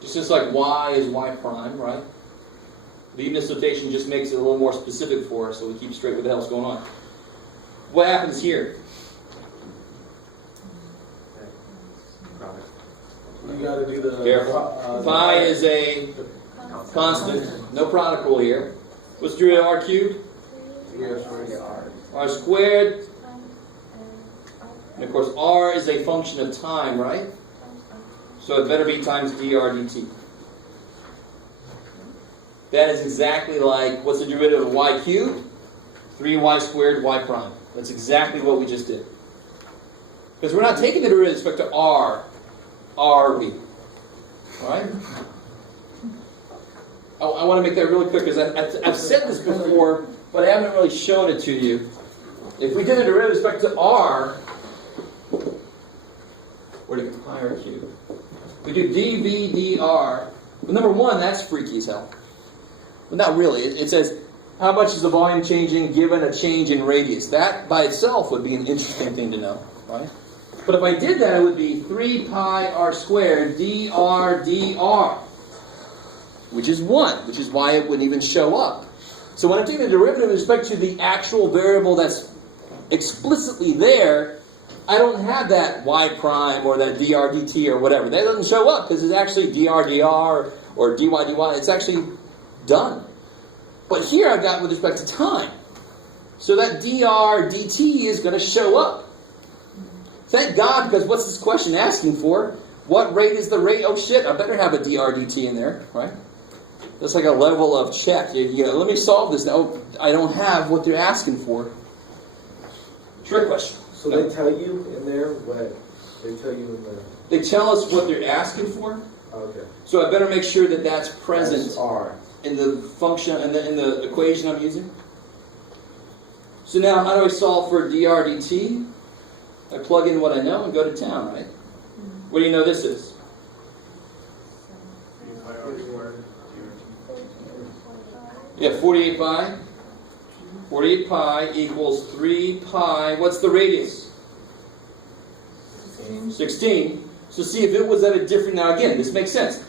Just like y is y prime, right? Leibniz notation just makes it a little more specific for us, so we keep straight what the hell's going on. What happens here? You gotta do the... Careful. Phi is a constant. No product rule here. What's the derivative of r cubed? R squared. And of course, r is a function of time, right? So it better be times dr dt. That is exactly like, what's the derivative of y cubed? 3y squared y prime. That's exactly what we just did. Because we're not taking the derivative with respect to r, rb. Alright? I want to make that really clear, because I've said this before, but I haven't really shown it to you. If we did the derivative with respect to r, where did it go? Pi r cubed. We do dv dr. Well, number one, that's freaky as hell. But not really. It says, how much is the volume changing given a change in radius? That by itself would be an interesting thing to know, right? But if I did that, it would be 3 pi r squared dr, which is 1, which is why it wouldn't even show up. So when I'm taking the derivative with respect to the actual variable that's explicitly there, I don't have that y prime or that dr dt or whatever. That doesn't show up because it's actually dr dr or dy dy. It's actually done. But here I've got with respect to time. So that dr dt is going to show up. Thank God, because what's this question asking for? What rate is the rate? Oh shit, I better have a dr dt in there, right? That's like a level of check. Let me solve this now. I don't have what they're asking for. Trick question. So they tell you in there what they tell you in the. They tell us what they're asking for, Okay. so I better make sure that that's present That's R. in the function in the equation I'm using. So now, how do I solve for dr dt? I plug in what I know and go to town, right? What do you know this is? Yeah, 48 pi. 48 pi equals 3 pi. What's the radius? 16. So see, if it was at a different... Now again, this makes sense.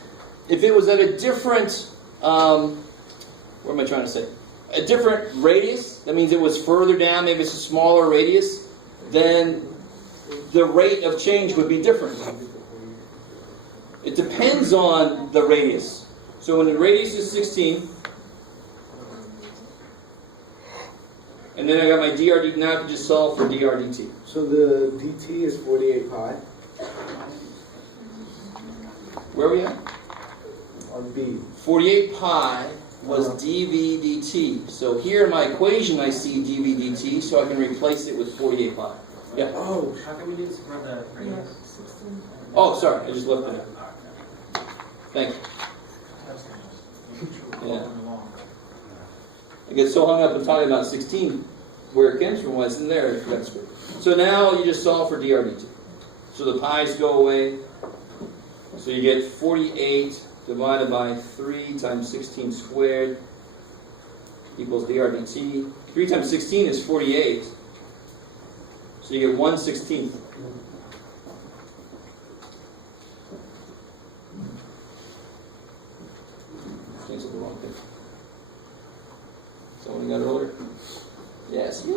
If it was at a different... what am I trying to say? A different radius, that means it was further down, maybe it's a smaller radius, then the rate of change would be different. It depends on the radius. So when the radius is 16... And then I got my dr. Now I can just solve for dr dt. So the dt is 48 pi Where are we at? on B. 48 pi was dv dt. So here in my equation I see dv dt, so I can replace it with 48 pi. Yeah. Oh, How can we do this for the radius? Oh, sorry, I just left it. Thank you. Yeah. I get so hung up in talking about 16, where it comes from, why it's in there. That's good. So now you just solve for dr dt. So the pi's go away. So you get 48 divided by 3 times 16 squared equals dr dt. 3 times 16 is 48. So you get 1/16. Cancel the wrong thing. Someone got earlier? Yes. Yay.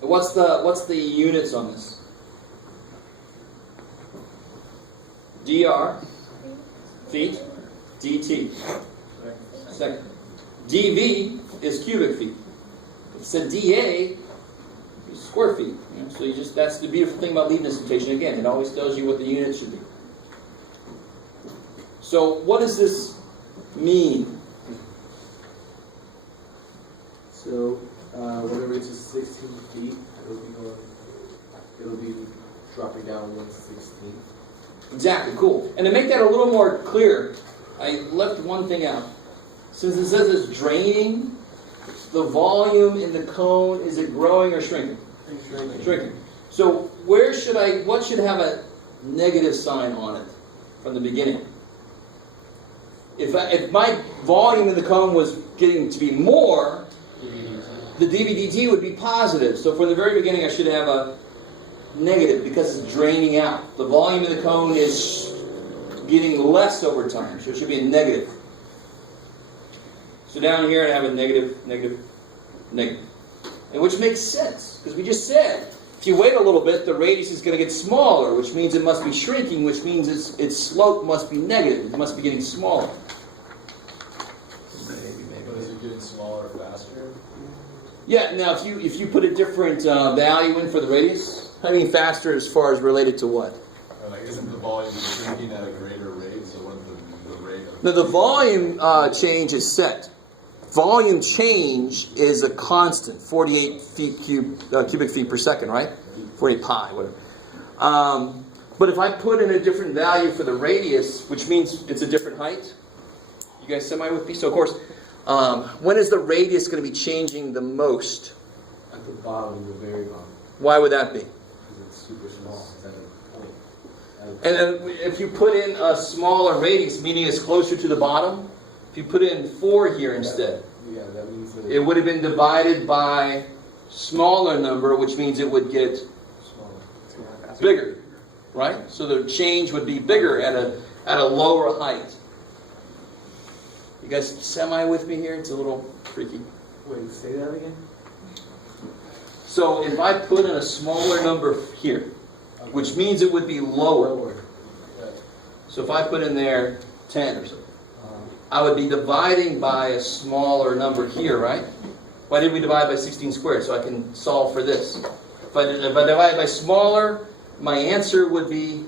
What's the units on this? dr, feet, dt. Second. dv is cubic feet. If it said dA, it's square feet. So that's the beautiful thing about leading instrumentation. Again, it always tells you what the unit should be. So what does this mean? so when it reaches 16 feet, it'll be dropping down 1/16. Exactly, cool. And to make that a little more clear, I left one thing out. Since it says it's draining, the volume in the cone, is it growing or shrinking? Shrinking. So what should have a negative sign on it from the beginning? If my volume in the cone was getting to be more, the dv/dt would be positive. So from the very beginning I should have a negative because it's draining out. The volume in the cone is getting less over time, so it should be a negative. So down here I have a negative, negative, negative. And which makes sense, because we just said, if you wait a little bit, the radius is going to get smaller, which means it must be shrinking, which means its slope must be negative. It must be getting smaller. But is it getting smaller faster? Yeah, now if you put a different value in for the radius, I mean faster as far as related to what? Like, isn't the volume shrinking at a greater rate? So what the rate of... Now the volume change is set. Volume change is a constant, 48 cubic feet per second, right? 48 pi, whatever. But if I put in a different value for the radius, which means it's a different height, you guys semi with me? So of course, when is the radius going to be changing the most? At the bottom, the very bottom, Why would that be? because it's super small. It's at a point. And then if you put in a smaller radius, meaning it's closer to the bottom, if you put in 4 here instead, Yeah, that means that it would have been divided by smaller number, which means it would get smaller. bigger, right? So the change would be bigger at a lower height. You guys semi with me here? It's a little freaky. Wait, say that again? So if I put in a smaller number here, which means it would be lower. So if I put in there 10 or something, I would be dividing by a smaller number here, right? Why did we divide by 16 squared? So I can solve for this. If I divide by smaller, my answer would be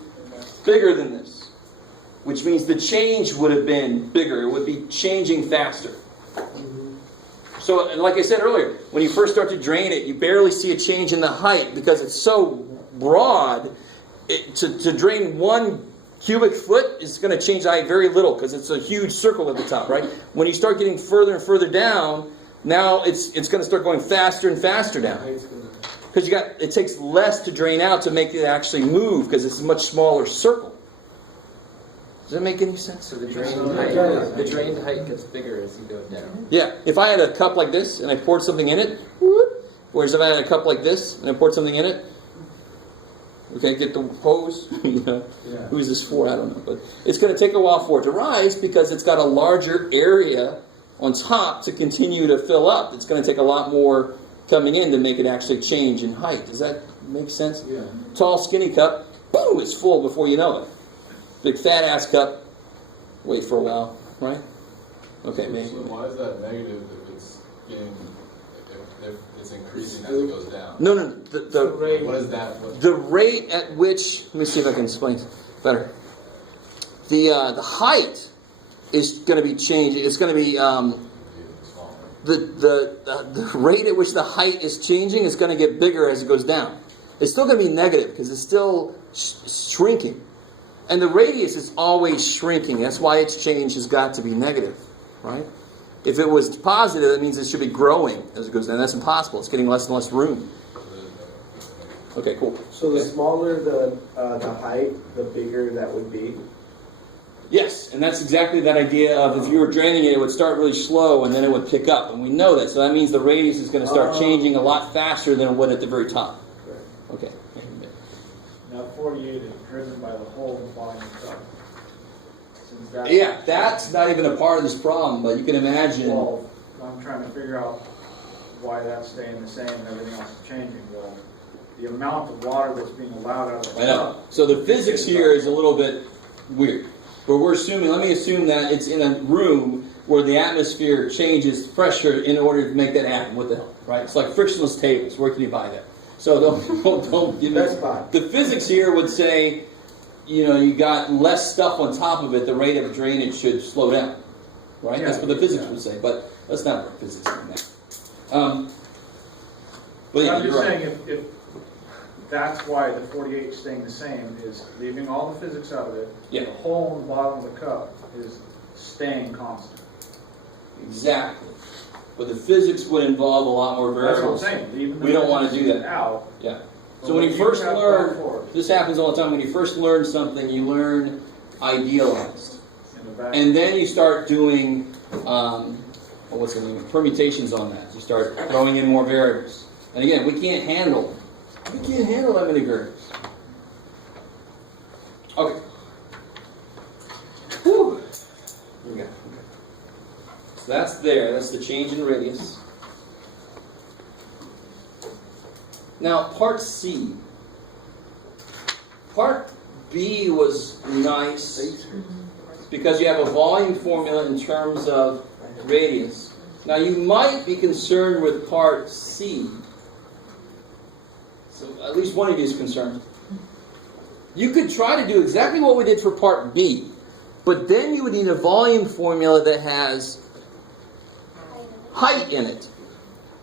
bigger than this. Which means the change would have been bigger. It would be changing faster. So, like I said earlier, when you first start to drain it, you barely see a change in the height because it's so broad. To drain 1 cubic foot is going to change the height very little because it's a huge circle at the top, right? When you start getting further and further down, now it's going to start going faster and faster down. Because it takes less to drain out to make it actually move because it's a much smaller circle. Does that make any sense? So the drained height gets bigger as you go down. Yeah. If I had a cup like this and I poured something in it, whereas if I had a cup like this and I poured something in it, okay, get the hose. You know, who's this for? I don't know, but it's going to take a while for it to rise because it's got a larger area on top to continue to fill up. It's going to take a lot more coming in to make it actually change in height. Does that make sense? Yeah. Tall, skinny cup, boom, it's full before you know it. Big fat ass cup, wait for a while, right? Okay, maybe. So why is that negative if it's increasing as it goes down? No. What is that? The rate at which, let me see if I can explain better. The height is going to be changing. It's going to be the rate at which the height is changing is going to get bigger as it goes down. It's still going to be negative because it's still shrinking. And the radius is always shrinking. That's why its change has got to be negative, right? If it was positive, that means it should be growing as it goes down. That's impossible. It's getting less and less room. Okay, cool. So the smaller the height, the bigger that would be? Yes, and that's exactly that idea of if you were draining it, it would start really slow and then it would pick up. And we know that. So that means the radius is going to start changing a lot faster than it would at the very top. Okay. Now 48 is driven by the hole in the bottom of the cup. Since that's Yeah, that's not even a part of this problem, but you can imagine. Well, I'm trying to figure out why that's staying the same and everything else is changing. Well, the amount of water that's being allowed out of the I know. cup. So the physics here is a little bit weird. But let me assume that it's in a room where the atmosphere changes pressure in order to make that happen. What the hell, right? It's like frictionless tables. Where can you buy that? So don't give me. Best Buy. The physics here would say, you got less stuff on top of it, the rate of drainage should slow down. Right? That's what the physics would say, but that's not what physics is now. But yeah, I'm you're just right. saying if that's why the 48 is staying the same, is leaving all the physics out of it. Yeah. The hole in the bottom of the cup is staying constant. Exactly. But the physics would involve a lot more That's what I'm variables. saying. Leaving the We don't want to physics do that. out. Yeah. But So when you first have learn, forward this happens all the time, when you first learn something, you learn idealized. in the back. And then you start doing, permutations on that. You start throwing in more variables. And again, we can't handle that many variables. Okay. Whew. Here we go. So that's there. That's the change in radius. Now, part C. Part B was nice because you have a volume formula in terms of radius. Now, you might be concerned with part C. So at least one of you is concerned. You could try to do exactly what we did for part B, but then you would need a volume formula that has height in it.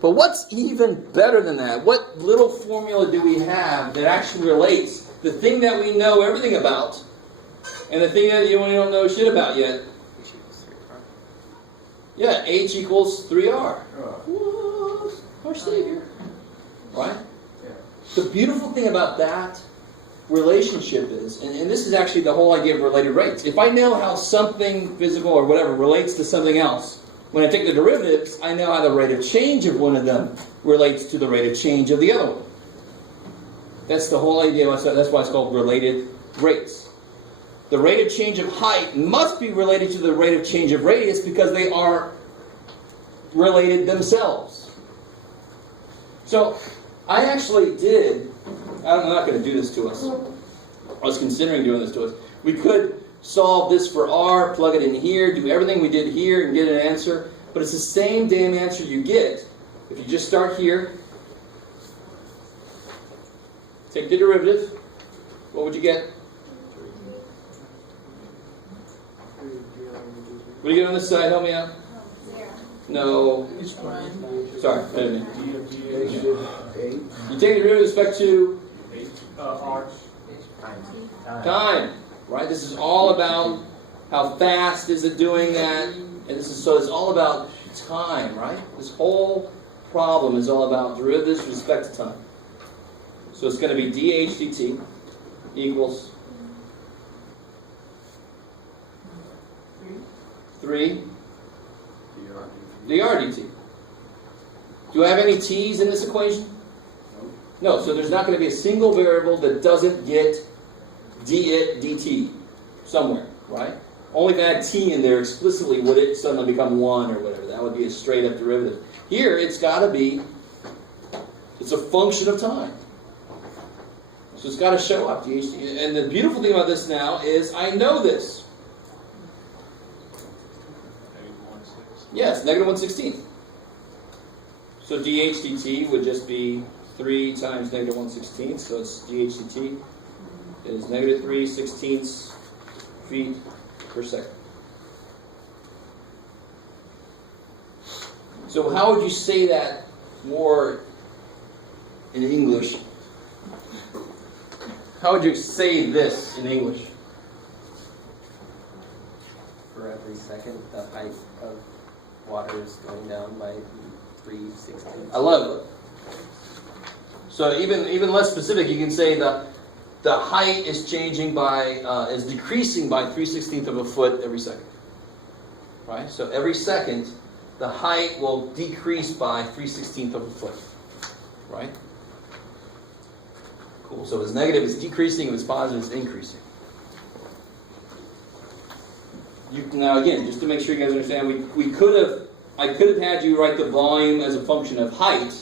But what's even better than that? What little formula do we have that actually relates the thing that we know everything about and the thing that we don't know shit about yet? Yeah, H equals 3R. What? Our Savior. Right? The beautiful thing about that relationship is, and this is actually the whole idea of related rates. If I know how something physical or whatever relates to something else, when I take the derivatives, I know how the rate of change of one of them relates to the rate of change of the other one. That's the whole idea. That's why it's called related rates. The rate of change of height must be related to the rate of change of radius because they are related themselves. So, I actually did, I'm not going to do this to us. I was considering doing this to us. We could solve this for r, plug it in here, do everything we did here, and get an answer. But it's the same damn answer you get if you just start here, take the derivative. What would you get? What do you get on this side? Help me out. No. Sorry, wait a minute. You take the derivative with respect to time, right? This is all about how fast is it doing that, and so it's all about time, right? This whole problem is all about derivatives with respect to time. So it's going to be dH dt equals 3 dr dt. Do I have any t's in this equation? No, so there's not going to be a single variable that doesn't get d dt somewhere, right? Only if I had t in there explicitly would it suddenly become 1 or whatever. That would be a straight up derivative. Here it's got to be, it's a function of time. So it's got to show up, dH. And the beautiful thing about this now is I know this. Yes, negative 1/16. So dH dt would just be 3 times negative 1/16. So it's dH dt is negative 3/16 feet per second. So how would you say that more in English? How would you say this in English? For every second, the height of water is going down by 3/16. I love it. So even less specific, you can say the height is changing by is decreasing by 3/16 of a foot every second. Right. So every second, the height will decrease by 3/16 of a foot. Right. Cool. So if it's negative, it's decreasing. If it's positive, it's increasing. Now again, just to make sure you guys understand, I could have had you write the volume as a function of height,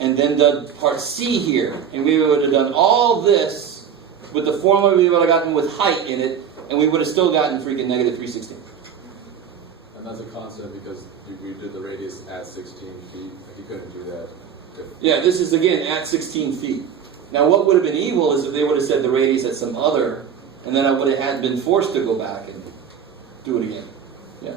and then done part C here, and we would have done all this with the formula we would have gotten with height in it, and we would have still gotten freaking negative 3/16. And that's a constant because we did the radius at 16 feet. You couldn't do that. Yeah, this is again at 16 feet. Now what would have been evil is if they would have said the radius at some other, and then I would have had been forced to go back and do it again. Yeah.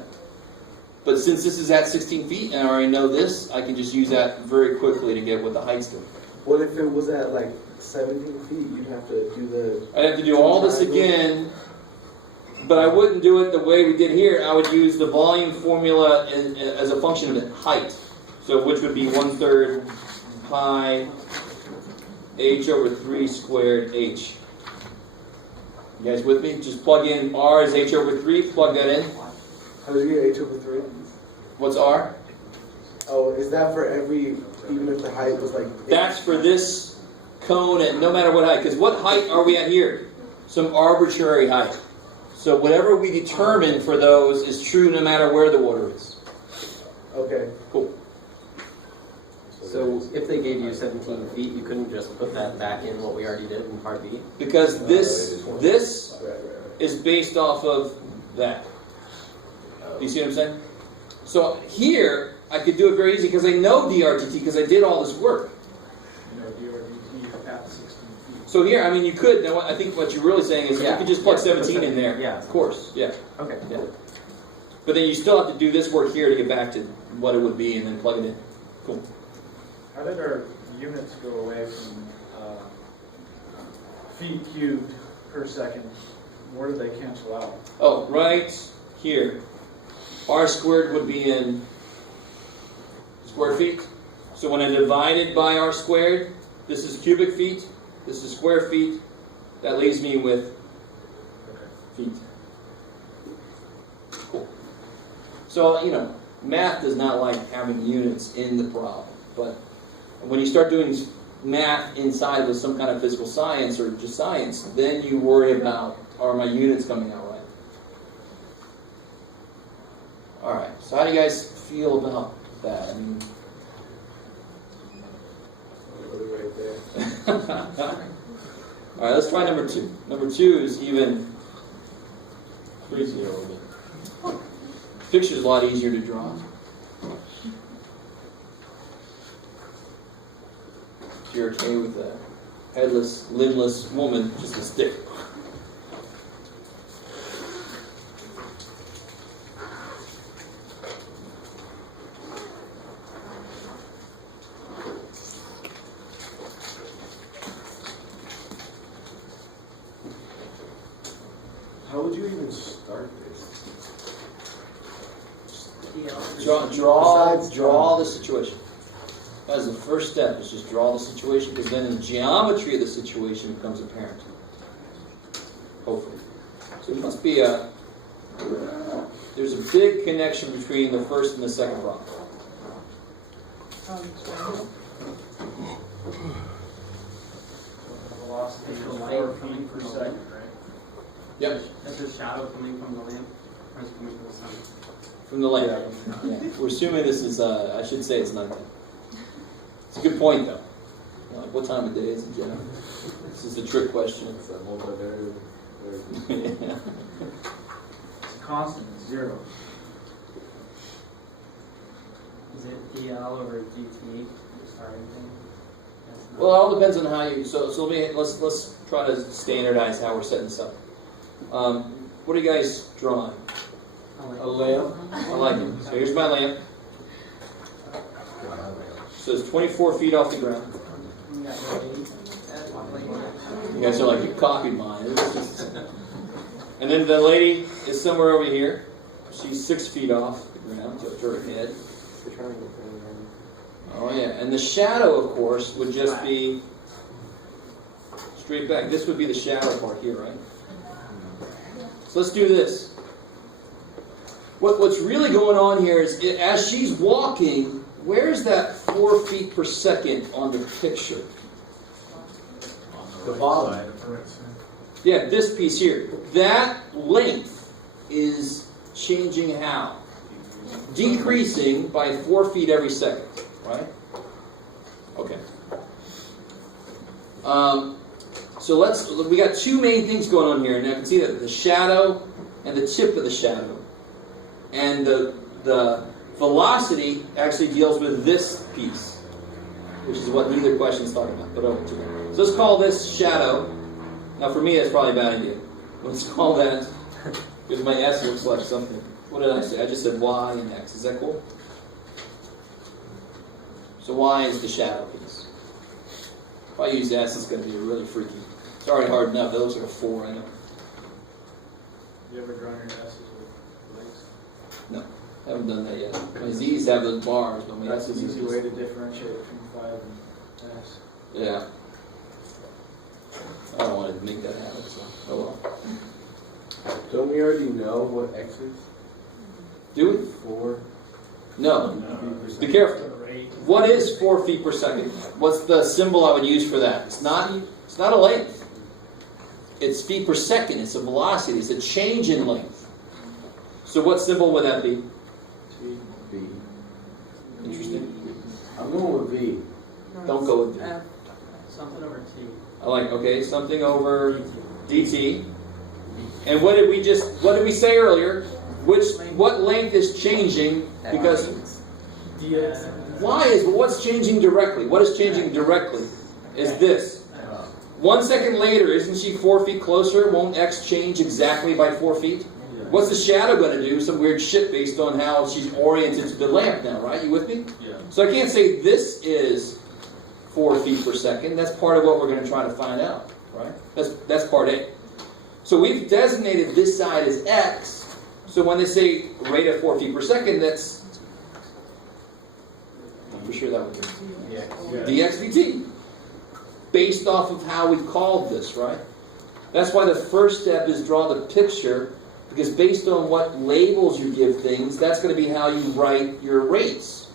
But since this is at 16 feet and I already know this, I can just use that very quickly to get what the height's doing. What if it was at like 17 feet? You'd have to do the... I'd have to do all this again, but I wouldn't do it the way we did here. I would use the volume formula as a function of the height. So which would be 1/3 pi h over 3 squared h. You guys with me? Just plug in r is h over 3, plug that in. How do you get h over 3? What's r? Oh, is that for every, even if the height was like... That's for this cone at no matter what height. Because what height are we at here? Some arbitrary height. So whatever we determine for those is true no matter where the water is. Okay. Cool. So if they gave you 17 feet, you couldn't just put that back in what we already did in part B? Because this is based off of that. Do you see what I'm saying? So here, I could do it very easy because I know dRdt because I did all this work. You know, dRdt at 16 feet. So here, I mean, you could, now I think what you're really saying is you could just plug 17 in there. Yeah. Of course, yeah. Okay. Yeah. But then you still have to do this work here to get back to what it would be and then plug it in. Cool. How did our units go away from feet cubed per second? Where did they cancel out? Oh, right here. R squared would be in square feet. So when I divide it by R squared, this is cubic feet, this is square feet. That leaves me with feet. Cool. So, you know, math does not like having units in the problem. But when you start doing math inside with some kind of physical science or just science, then you worry about, are my units coming out right? Alright, so how do you guys feel about that? I mean, All right, let's try number 2. Number 2 is even crazier a little bit. Picture's a lot easier to draw. If you're okay with a headless, limbless woman, just a stick. How would you even start this? Draw the situation. That's the first step, is just draw the situation, because then the geometry of the situation becomes apparent. Hopefully. So it must be there's a big connection between the first and the second problem. Velocity The is light 4 coming feet per from the second, lamp. right? Yep, Is there shadow coming from the lamp, or is it coming from the sun? from the lamp. Yeah. We're assuming this is, I should say it's nighttime. It's a good point, though. Like, what time of day is it, Jenna? This is a trick question. It's that multivariate. Yeah. It's a constant, it's 0. Is it DL over GT, the starting thing? That's not- Well, it all depends on how you. So let's try to standardize how we're setting this up. What are you guys drawing? Oh, wait. A lamp. I like it. So here's my lamp. So it's 24 feet off the ground. You got your eight. You guys are like, you copied mine. And then the lady is somewhere over here. She's 6 feet off the ground to her head. Oh yeah, and the shadow, of course, would just be straight back. This would be the shadow part here, right? So let's do this. What's really going on here is, as she's walking, where's that 4 feet per second on the picture? The bottom. Yeah, this piece here. That length is changing how? Decreasing by 4 feet every second, right? Okay. So we got two main things going on here. And I can see that the shadow and the tip of the shadow. And the velocity actually deals with this piece, which is what neither question is talking about, but over to it. So let's call this shadow. Now for me, that's probably a bad idea. Let's call that, because my S looks like something. What did I say? I just said Y and X. Is that cool? So Y is the shadow piece. If I use S, it's going to be really freaky. It's already hard enough. That looks like a 4, I know. You ever drawn your S's with legs? No, I haven't done that yet. My Z's have those bars, but my That's S's an are easy just... way to differentiate between 5 and S. Yeah. I don't want to make that happen, so oh well. Don't we already know what X is? Do we? 4. No. Be careful. What is 4 feet per second? What's the symbol I would use for that? It's not a length. It's feet per second. It's a velocity. It's a change in length. So what symbol would that be? V. Interesting. I'm going with V. Don't go with D. Something over T. I like, okay, something over dt. And what did we say earlier? What length is changing? Because what's changing directly? What is changing directly is this. 1 second later, isn't she 4 feet closer? Won't X change exactly by 4 feet? What's the shadow going to do? Some weird shit based on how she's oriented to the lamp now, right? You with me? Yeah. So I can't say this is 4 feet per second. That's part of what we're going to try to find out, right? That's part A. So we've designated this side as X. So when they say rate of 4 feet per second, that's, I'm pretty sure that would be dx dt. Based off of how we've called this, right? That's why the first step is draw the picture, because based on what labels you give things, that's going to be how you write your rates.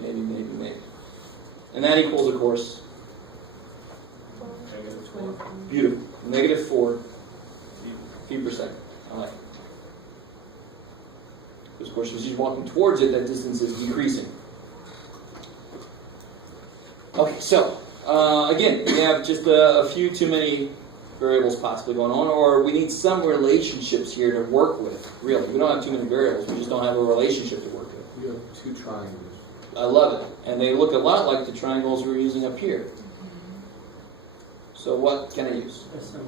Maybe. And that equals, of course, beautiful. -4 feet per second. I like it. Because, of course, as you're walking towards it, that distance is decreasing. Okay, so Again, we have just a few too many variables possibly going on, or we need some relationships here to work with, really. We don't have too many variables, we just don't have a relationship to work with. We have two triangles. I love it. And they look a lot like the triangles we're using up here. So what can I use? So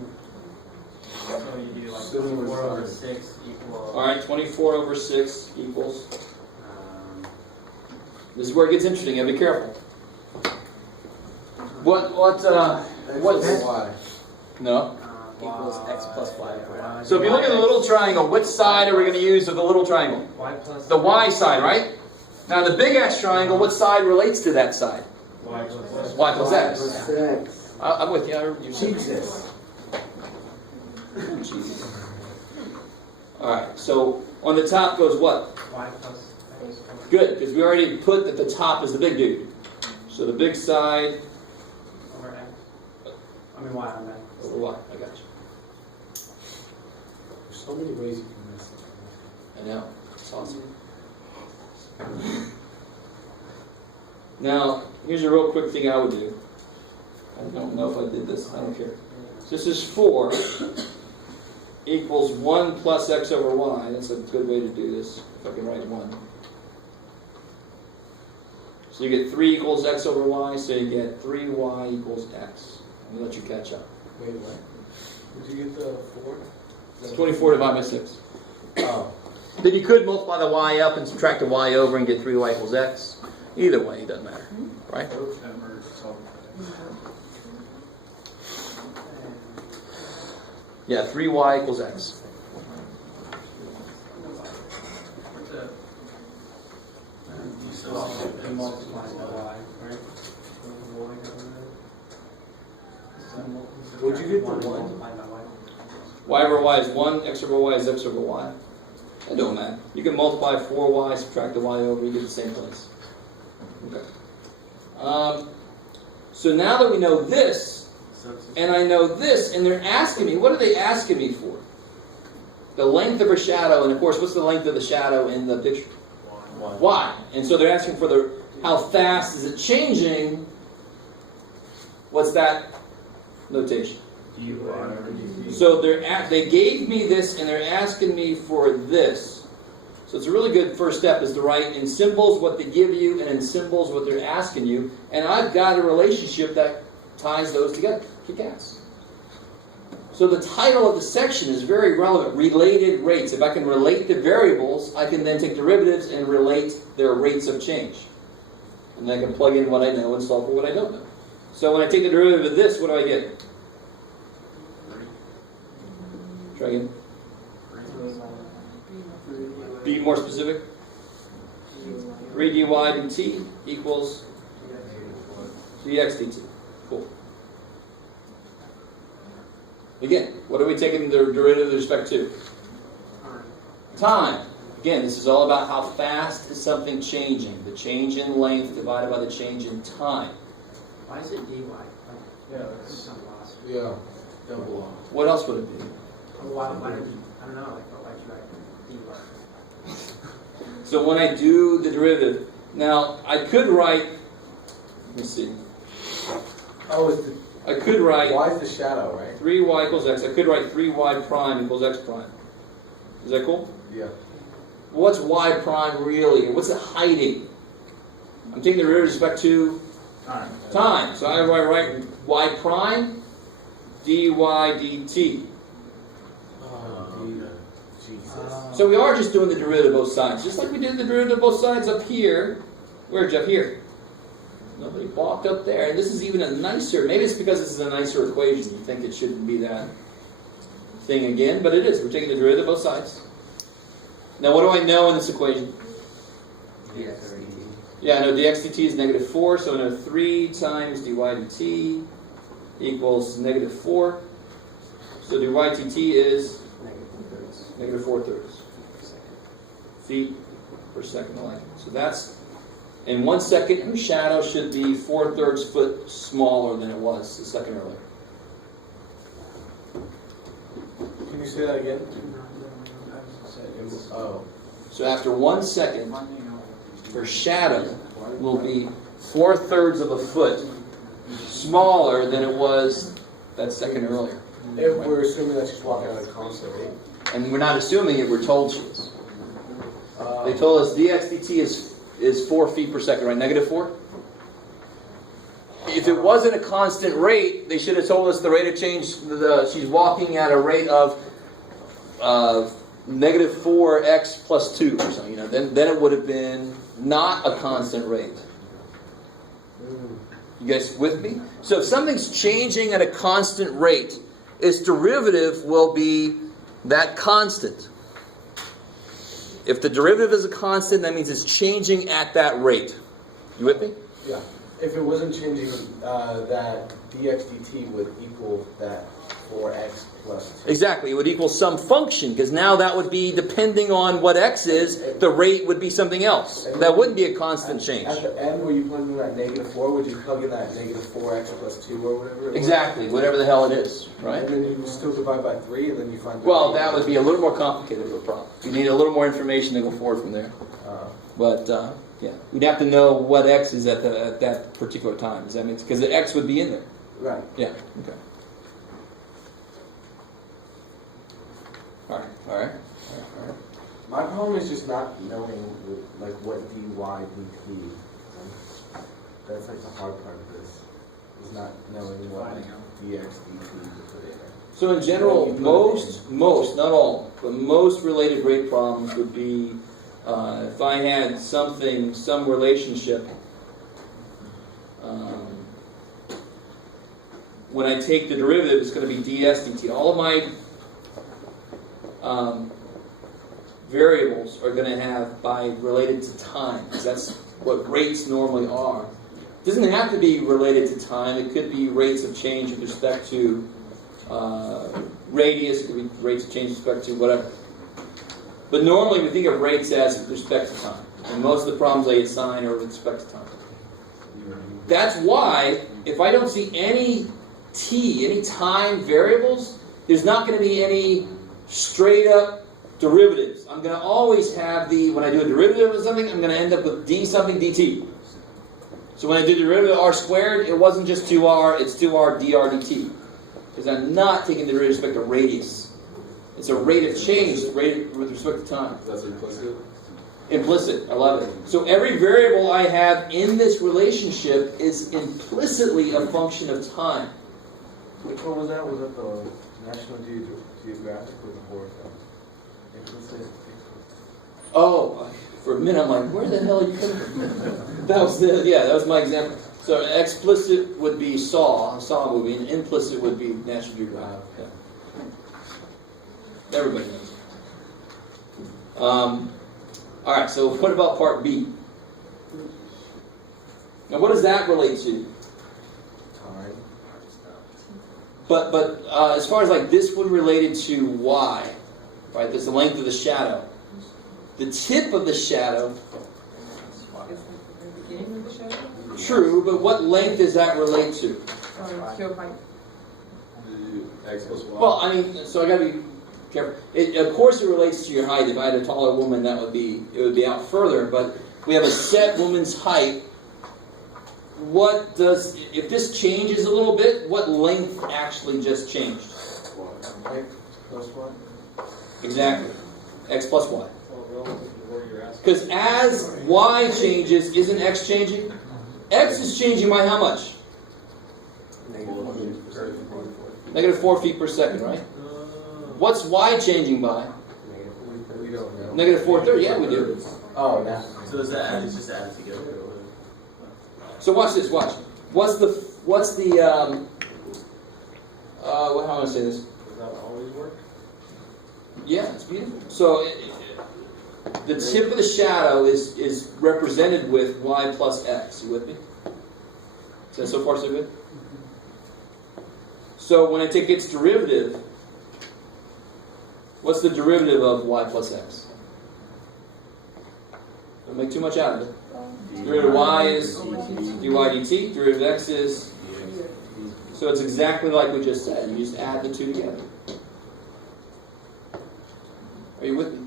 you do like Similar 4 over size. 6 equals. Alright, 24 over 6 equals. Um, This is where it gets interesting, you gotta be careful. What's Y. no? Equals x plus y over y. So if you look at the little triangle, which side are we going to use of the little triangle? Y plus. The y side, right? Now the big X triangle, what side relates to that side? Y plus Y plus X. X. I'm with you. You said Jesus. Jesus. Alright, so on the top goes what? Y plus X. Good, because we already put that the top is the big dude. So the big side Over X. I mean Y, I'm bad. over Y. I got you. There's so many ways you can mess it. I know. It's awesome. Now, here's a real quick thing I would do. I don't know if I did this. I don't care. This is 4 equals 1 plus x over y. That's a good way to do this, if I can write 1. So you get 3 equals x over y, so you get 3y equals x. Let me let you catch up. Wait, what? Did you get the 4? It's 24 divided by 6. Oh. Then you could multiply the y up and subtract the y over and get 3y equals x. Either way, it doesn't matter. Right? Yeah, 3y equals x. You still multiply by Y, right? What'd you get, the 1? Multiplied by Y. Y over y is 1, x over y is x over y. That don't matter. You can multiply 4y, subtract the y over, you get the same place. Okay. So now that we know this, and I know this, and they're asking me, what are they asking me for? The length of a shadow, and of course, what's the length of the shadow in the picture? Y. And so they're asking for the how fast is it changing? What's that notation? So they gave me this, and they're asking me for this. So it's a really good first step is to write in symbols what they give you, and in symbols what they're asking you. And I've got a relationship that ties those together. Kick ass. So the title of the section is very relevant. Related rates. If I can relate the variables, I can then take derivatives and relate their rates of change. And then I can plug in what I know and solve for what I don't know. So when I take the derivative of this, what do I get? Try again. Be more specific. 3 dy dt equals dx dt. Cool. Again, what are we taking the derivative with respect to? Time. Again, this is all about how fast is something changing. The change in length divided by the change in time. Why is it dy? Yeah, It's some loss. Yeah. Double off. What else would it be? Why did you, I don't know, like, why'd you write dy? So when I do the derivative, now I could write, let me see, Oh, it's the, I could write Y is the shadow, right? 3y equals x. I could write 3y prime equals x prime. Is that cool? Yeah. What's y prime really? What's it hiding? I'm taking the derivative with respect to time. So I write y prime dy dt. Jesus. So we are just doing the derivative of both sides. Just like we did the derivative of both sides up here. Where, Jeff? Here. Nobody balked up there. And this is even a nicer, maybe it's because this is a nicer equation. You think it shouldn't be that thing again, but it is. We're taking the derivative of both sides. Now what do I know in this equation? dx dt. Yeah, I know dx dt is negative 4, so I know 3 times dy dt equals negative 4. So dy dt is negative 4 thirds feet per second. So that's, in 1 second, her shadow should be 4 thirds foot smaller than it was a second earlier. Can you say that again? Oh. So after 1 second, her shadow will be 4 thirds of a foot smaller than it was that second earlier. If we're assuming that she's walking at a constant rate. And we're not assuming it, we're told she is. Uh, They told us dx dt is 4 feet per second, right? Negative 4? If it wasn't a constant rate, they should have told us the rate of change, she's walking at a rate of negative 4x plus 2 or something. Then it would have been not a constant rate. You guys with me? So if something's changing at a constant rate, its derivative will be that constant. If the derivative is a constant, that means it's changing at that rate. You with me? Yeah. If it wasn't changing, that dx dt would equal that 4x plus 2. Exactly. It would equal some function, because now that would be, depending on what x is, the rate would be something else. That wouldn't be a constant change. At the end, where you plug in that negative 4, would you plug in that negative 4x plus 2 or whatever it was? Exactly. Whatever the hell it is, right? And then you still divide by 3, and then you find... Well, that would be a little more complicated of a problem. You need a little more information to go forward from there. But, yeah. We'd have to know what x is at that particular time. Does that make sense? Because the x would be in there. Right. Yeah. Okay. All right. My problem is just not knowing, like, what dy dt. That's, like, the hard part of this, is not knowing what dx dt to put in. So in general, most, not all, but most related rate problems would be if I had some relationship, when I take the derivative, it's going to be ds dt. All of my variables are going to have by related to time, because that's what rates normally are. It doesn't have to be related to time. It could be rates of change with respect to radius. It could be rates of change with respect to whatever. But normally we think of rates as with respect to time. And most of the problems I assign are with respect to time. That's why, if I don't see any any time variables, there's not going to be any straight up derivatives. I'm going to always have when I do a derivative of something, I'm going to end up with d something dt. So when I do the derivative of r squared, it wasn't just 2r, it's 2r dr dt. Because I'm not taking the derivative with respect to radius. It's a rate of change with respect to time. That's implicit. Implicit, I love it. So every variable I have in this relationship is implicitly a function of time. Which one was that? Was that the National Geographic or the Board? Oh, for a minute I'm like, where the hell are you coming from? That was my example. So explicit would be Saw movie, and implicit would be National Geographic. Yeah. Everybody knows. All right, so what about part B? Now, what does that relate to? Time. But as far as like this one related to y, right? There's the length of the shadow. The tip of the shadow. The beginning of the shadow? True, but what length does that relate to? Your height. The x plus y. Well, I mean, so I got to be careful. Of course, it relates to your height. If I had a taller woman, it would be out further. But we have a set woman's height. If this changes a little bit, what length actually just changed? X plus 1. Exactly. X plus y. Because as y changes, isn't x changing? X is changing by how much? Negative 4 feet per second, right? What's y changing by? We don't know. Negative 430. Yeah, we do. Oh, now. So is that it's just added together? So watch this. Watch. What's the how am I going to say this? Does that always work? Yeah, it's beautiful. So the tip of the shadow is represented with y plus x. You with me? Is that so far so good? So when I take its derivative, what's the derivative of y plus x? Don't make too much out of it. Derivative of y is dy dt. Derivative of x is... So it's exactly like we just said. You just add the two together. Are you with me?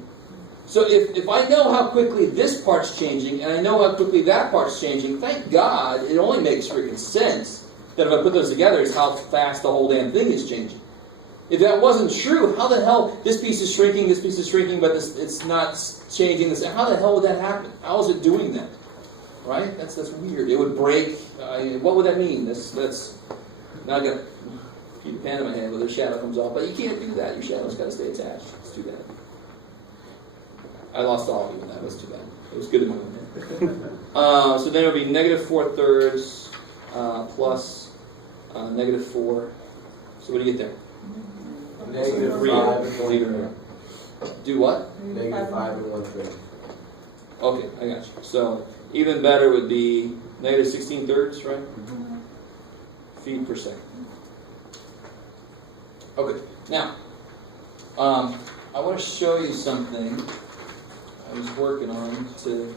So if I know how quickly this part's changing, and I know how quickly that part's changing, thank God, it only makes freaking sense that if I put those together, is how fast the whole damn thing is changing. If that wasn't true, how the hell this piece is shrinking, but it's not changing this? How the hell would that happen? How is it doing that? Right? That's weird. It would break. What would that mean? That's now I got Peter Pan in my head where the shadow comes off, but you can't do that. Your shadow's got to stay attached. It's too bad. I lost all of you, and that was too bad. It was good in my head. So then it would be -4/3 plus -4. So what do you get there? Negative Three. 5 and 1/3. Do what? Negative 5 and 1/3. Okay, I got you. So even better would be -16/3, right? Feet per second. Okay, now, I want to show you something I was working on to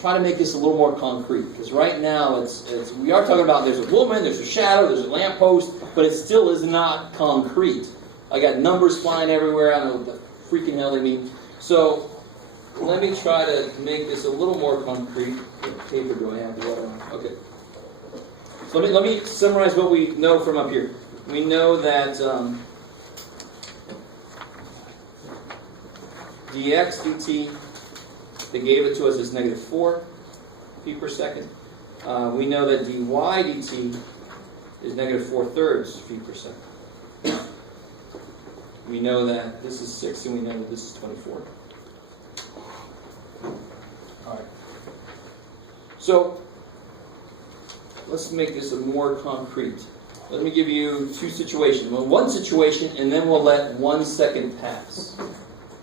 try to make this a little more concrete. Because right now, we are talking about there's a woman, there's a shadow, there's a lamppost, but it still is not concrete. I got numbers flying everywhere. I don't know what the freaking hell they mean. So let me try to make this a little more concrete. What paper do I have? Okay. So let me summarize what we know from up here. We know that dx dt, they gave it to us as -4 feet per second. We know that dy dt is -4/3 feet per second. We know that this is 6 and we know that this is 24. Alright. So, let's make this a more concrete. Let me give you two situations. Well, one situation, and then we'll let 1 second pass.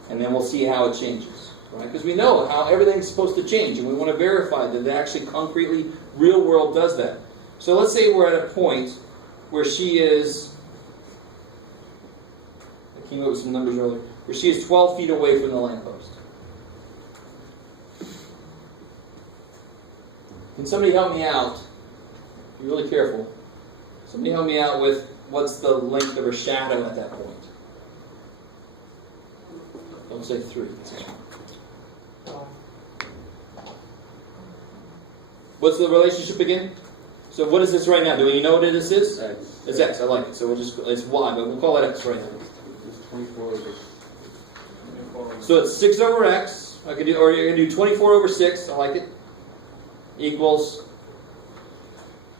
And then we'll see how it changes. Right? Because we know how everything's supposed to change, and we want to verify that it actually concretely, real world does that. So let's say we're at a point where she is, I came up with some numbers earlier, where she is 12 feet away from the lamppost. Can somebody help me out? Be really careful. Somebody help me out with what's the length of her shadow at that point. Don't say 3. What's the relationship again? So what is this right now? Do we know what this is? X. It's X. I like it. So it's Y, but we'll call it X right now. It's 24 over. So it's 6 over X. I could do, or you can do 24 over 6. I like it. Equals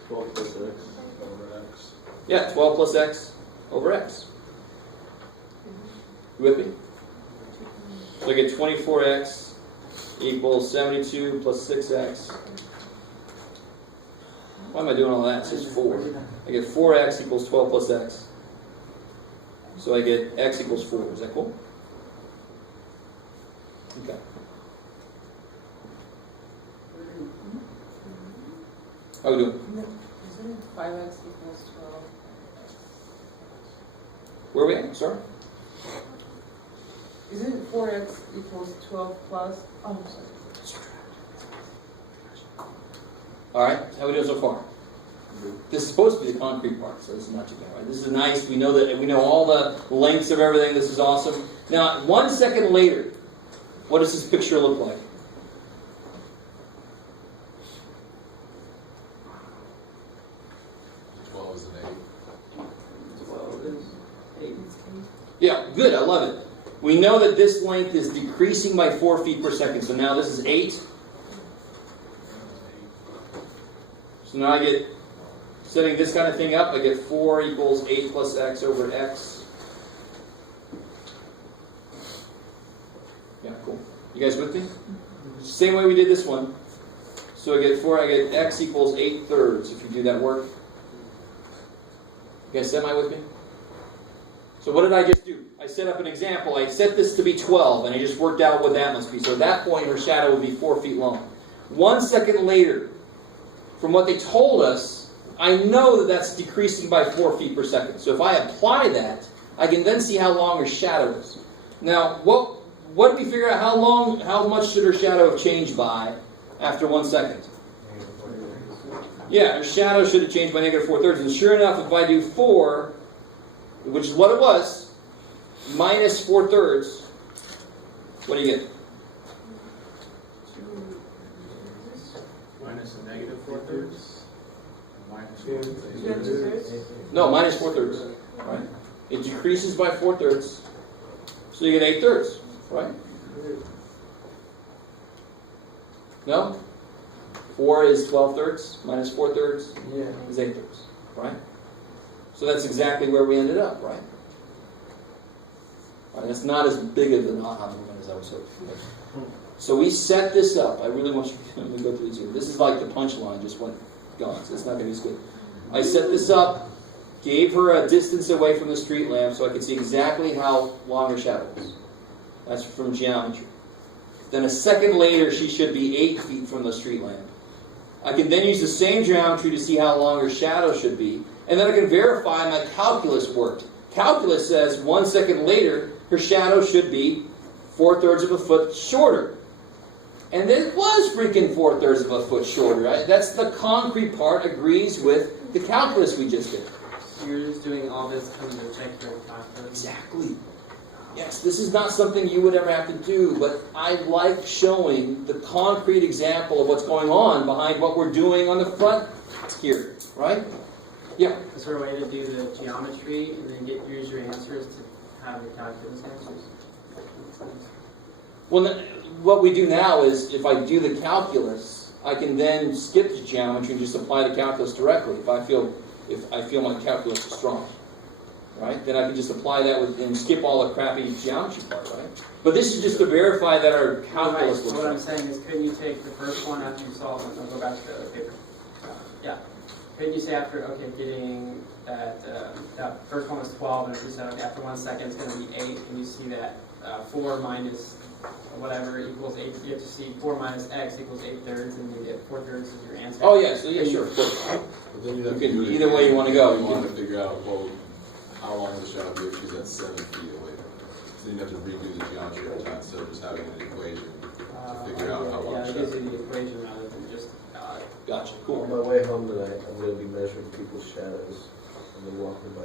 12 plus X over X. Yeah, 12 plus X over X. You with me? So I get 24X equals 72 plus 6X. Why am I doing all that? It says 4. I get 4X equals 12 plus X. So I get X equals 4. Is that cool? Okay. How are we doing? Isn't it 5x equals 12? Where are we at? Sorry? Isn't it 4x equals 12 plus? Oh, I'm sorry. Alright, how are we doing so far? This is supposed to be the concrete part, so this is not too bad, right? This is nice. We know that we know all the lengths of everything. This is awesome. Now, 1 second later, what does this picture look like? Yeah, good. I love it. We know that this length is decreasing by 4 feet per second. So now this is 8. So now I get, setting this kind of thing up, I get 4 equals 8 plus X over X. Yeah, cool. You guys with me? Same way we did this one. So I get X equals 8/3 if you do that work. You guys semi with me? So what did I just do? I set up an example. I set this to be 12, and I just worked out what that must be. So at that point, her shadow would be 4 feet long. 1 second later, from what they told us, I know that that's decreasing by 4 feet per second. So if I apply that, I can then see how long her shadow is. Now, what did we figure out? How much should her shadow have changed by after 1 second? Yeah, her shadow should have changed by -4/3. And sure enough, if I do 4, which is what it was, minus 4/3, what do you get? Minus a -4. No, minus 4/3, right? It decreases by 4/3, so you get 8/3, right? No? 4 is 12/3, minus 4/3 is 8/3, right? So that's exactly where we ended up, right? Right, that's not as big of an aha moment as I was hoping. So we set this up. I really want you to go through this here. This is like the punchline just went gone, so it's not going to be as good. I set this up, gave her a distance away from the street lamp so I could see exactly how long her shadow was. That's from geometry. Then a second later, she should be 8 feet from the street lamp. I can then use the same geometry to see how long her shadow should be, and then I can verify my calculus worked. Calculus says 1 second later, her shadow should be 4/3 of a foot shorter. And it was freaking 4/3 of a foot shorter. Right? That's the concrete part agrees with the calculus we just did. So you're just doing all this because to check your calculus? Exactly. Yes, this is not something you would ever have to do, but I like showing the concrete example of what's going on behind what we're doing on the front here, right? Yeah. Is there a way to do the geometry and then use your answers to have your calculus answers? Well, what we do now is if I do the calculus, I can then skip the geometry and just apply the calculus directly if I feel my calculus is strong. Right? Then I can just apply that and skip all the crappy geometry part, right? But this is just to verify that our calculus Right. looks So what I'm right. saying is, couldn't you take the first one after you solve it? I'll go back to the other paper. Yeah. Couldn't you say after, okay, getting that, that first one was 12, and if you said, okay, after 1 second it's going to be 8, and you see that 4 minus whatever equals 8, you have to see 4 minus x equals 8/3, and you get 4/3 as your answer. Oh, yeah, so yeah, sure. Of course. But then you have You to can- do it either way you wanna go, You you want can- to figure out, well, how long is the shadow be if she's at 7 feet away? So then you have to redo the geometry every time instead of just having an equation to figure out how long Yeah, the it shadow gives you the equation rather than just Gotcha. On Cool. my way home tonight, I'm going to be measuring people's shadows and then walking by.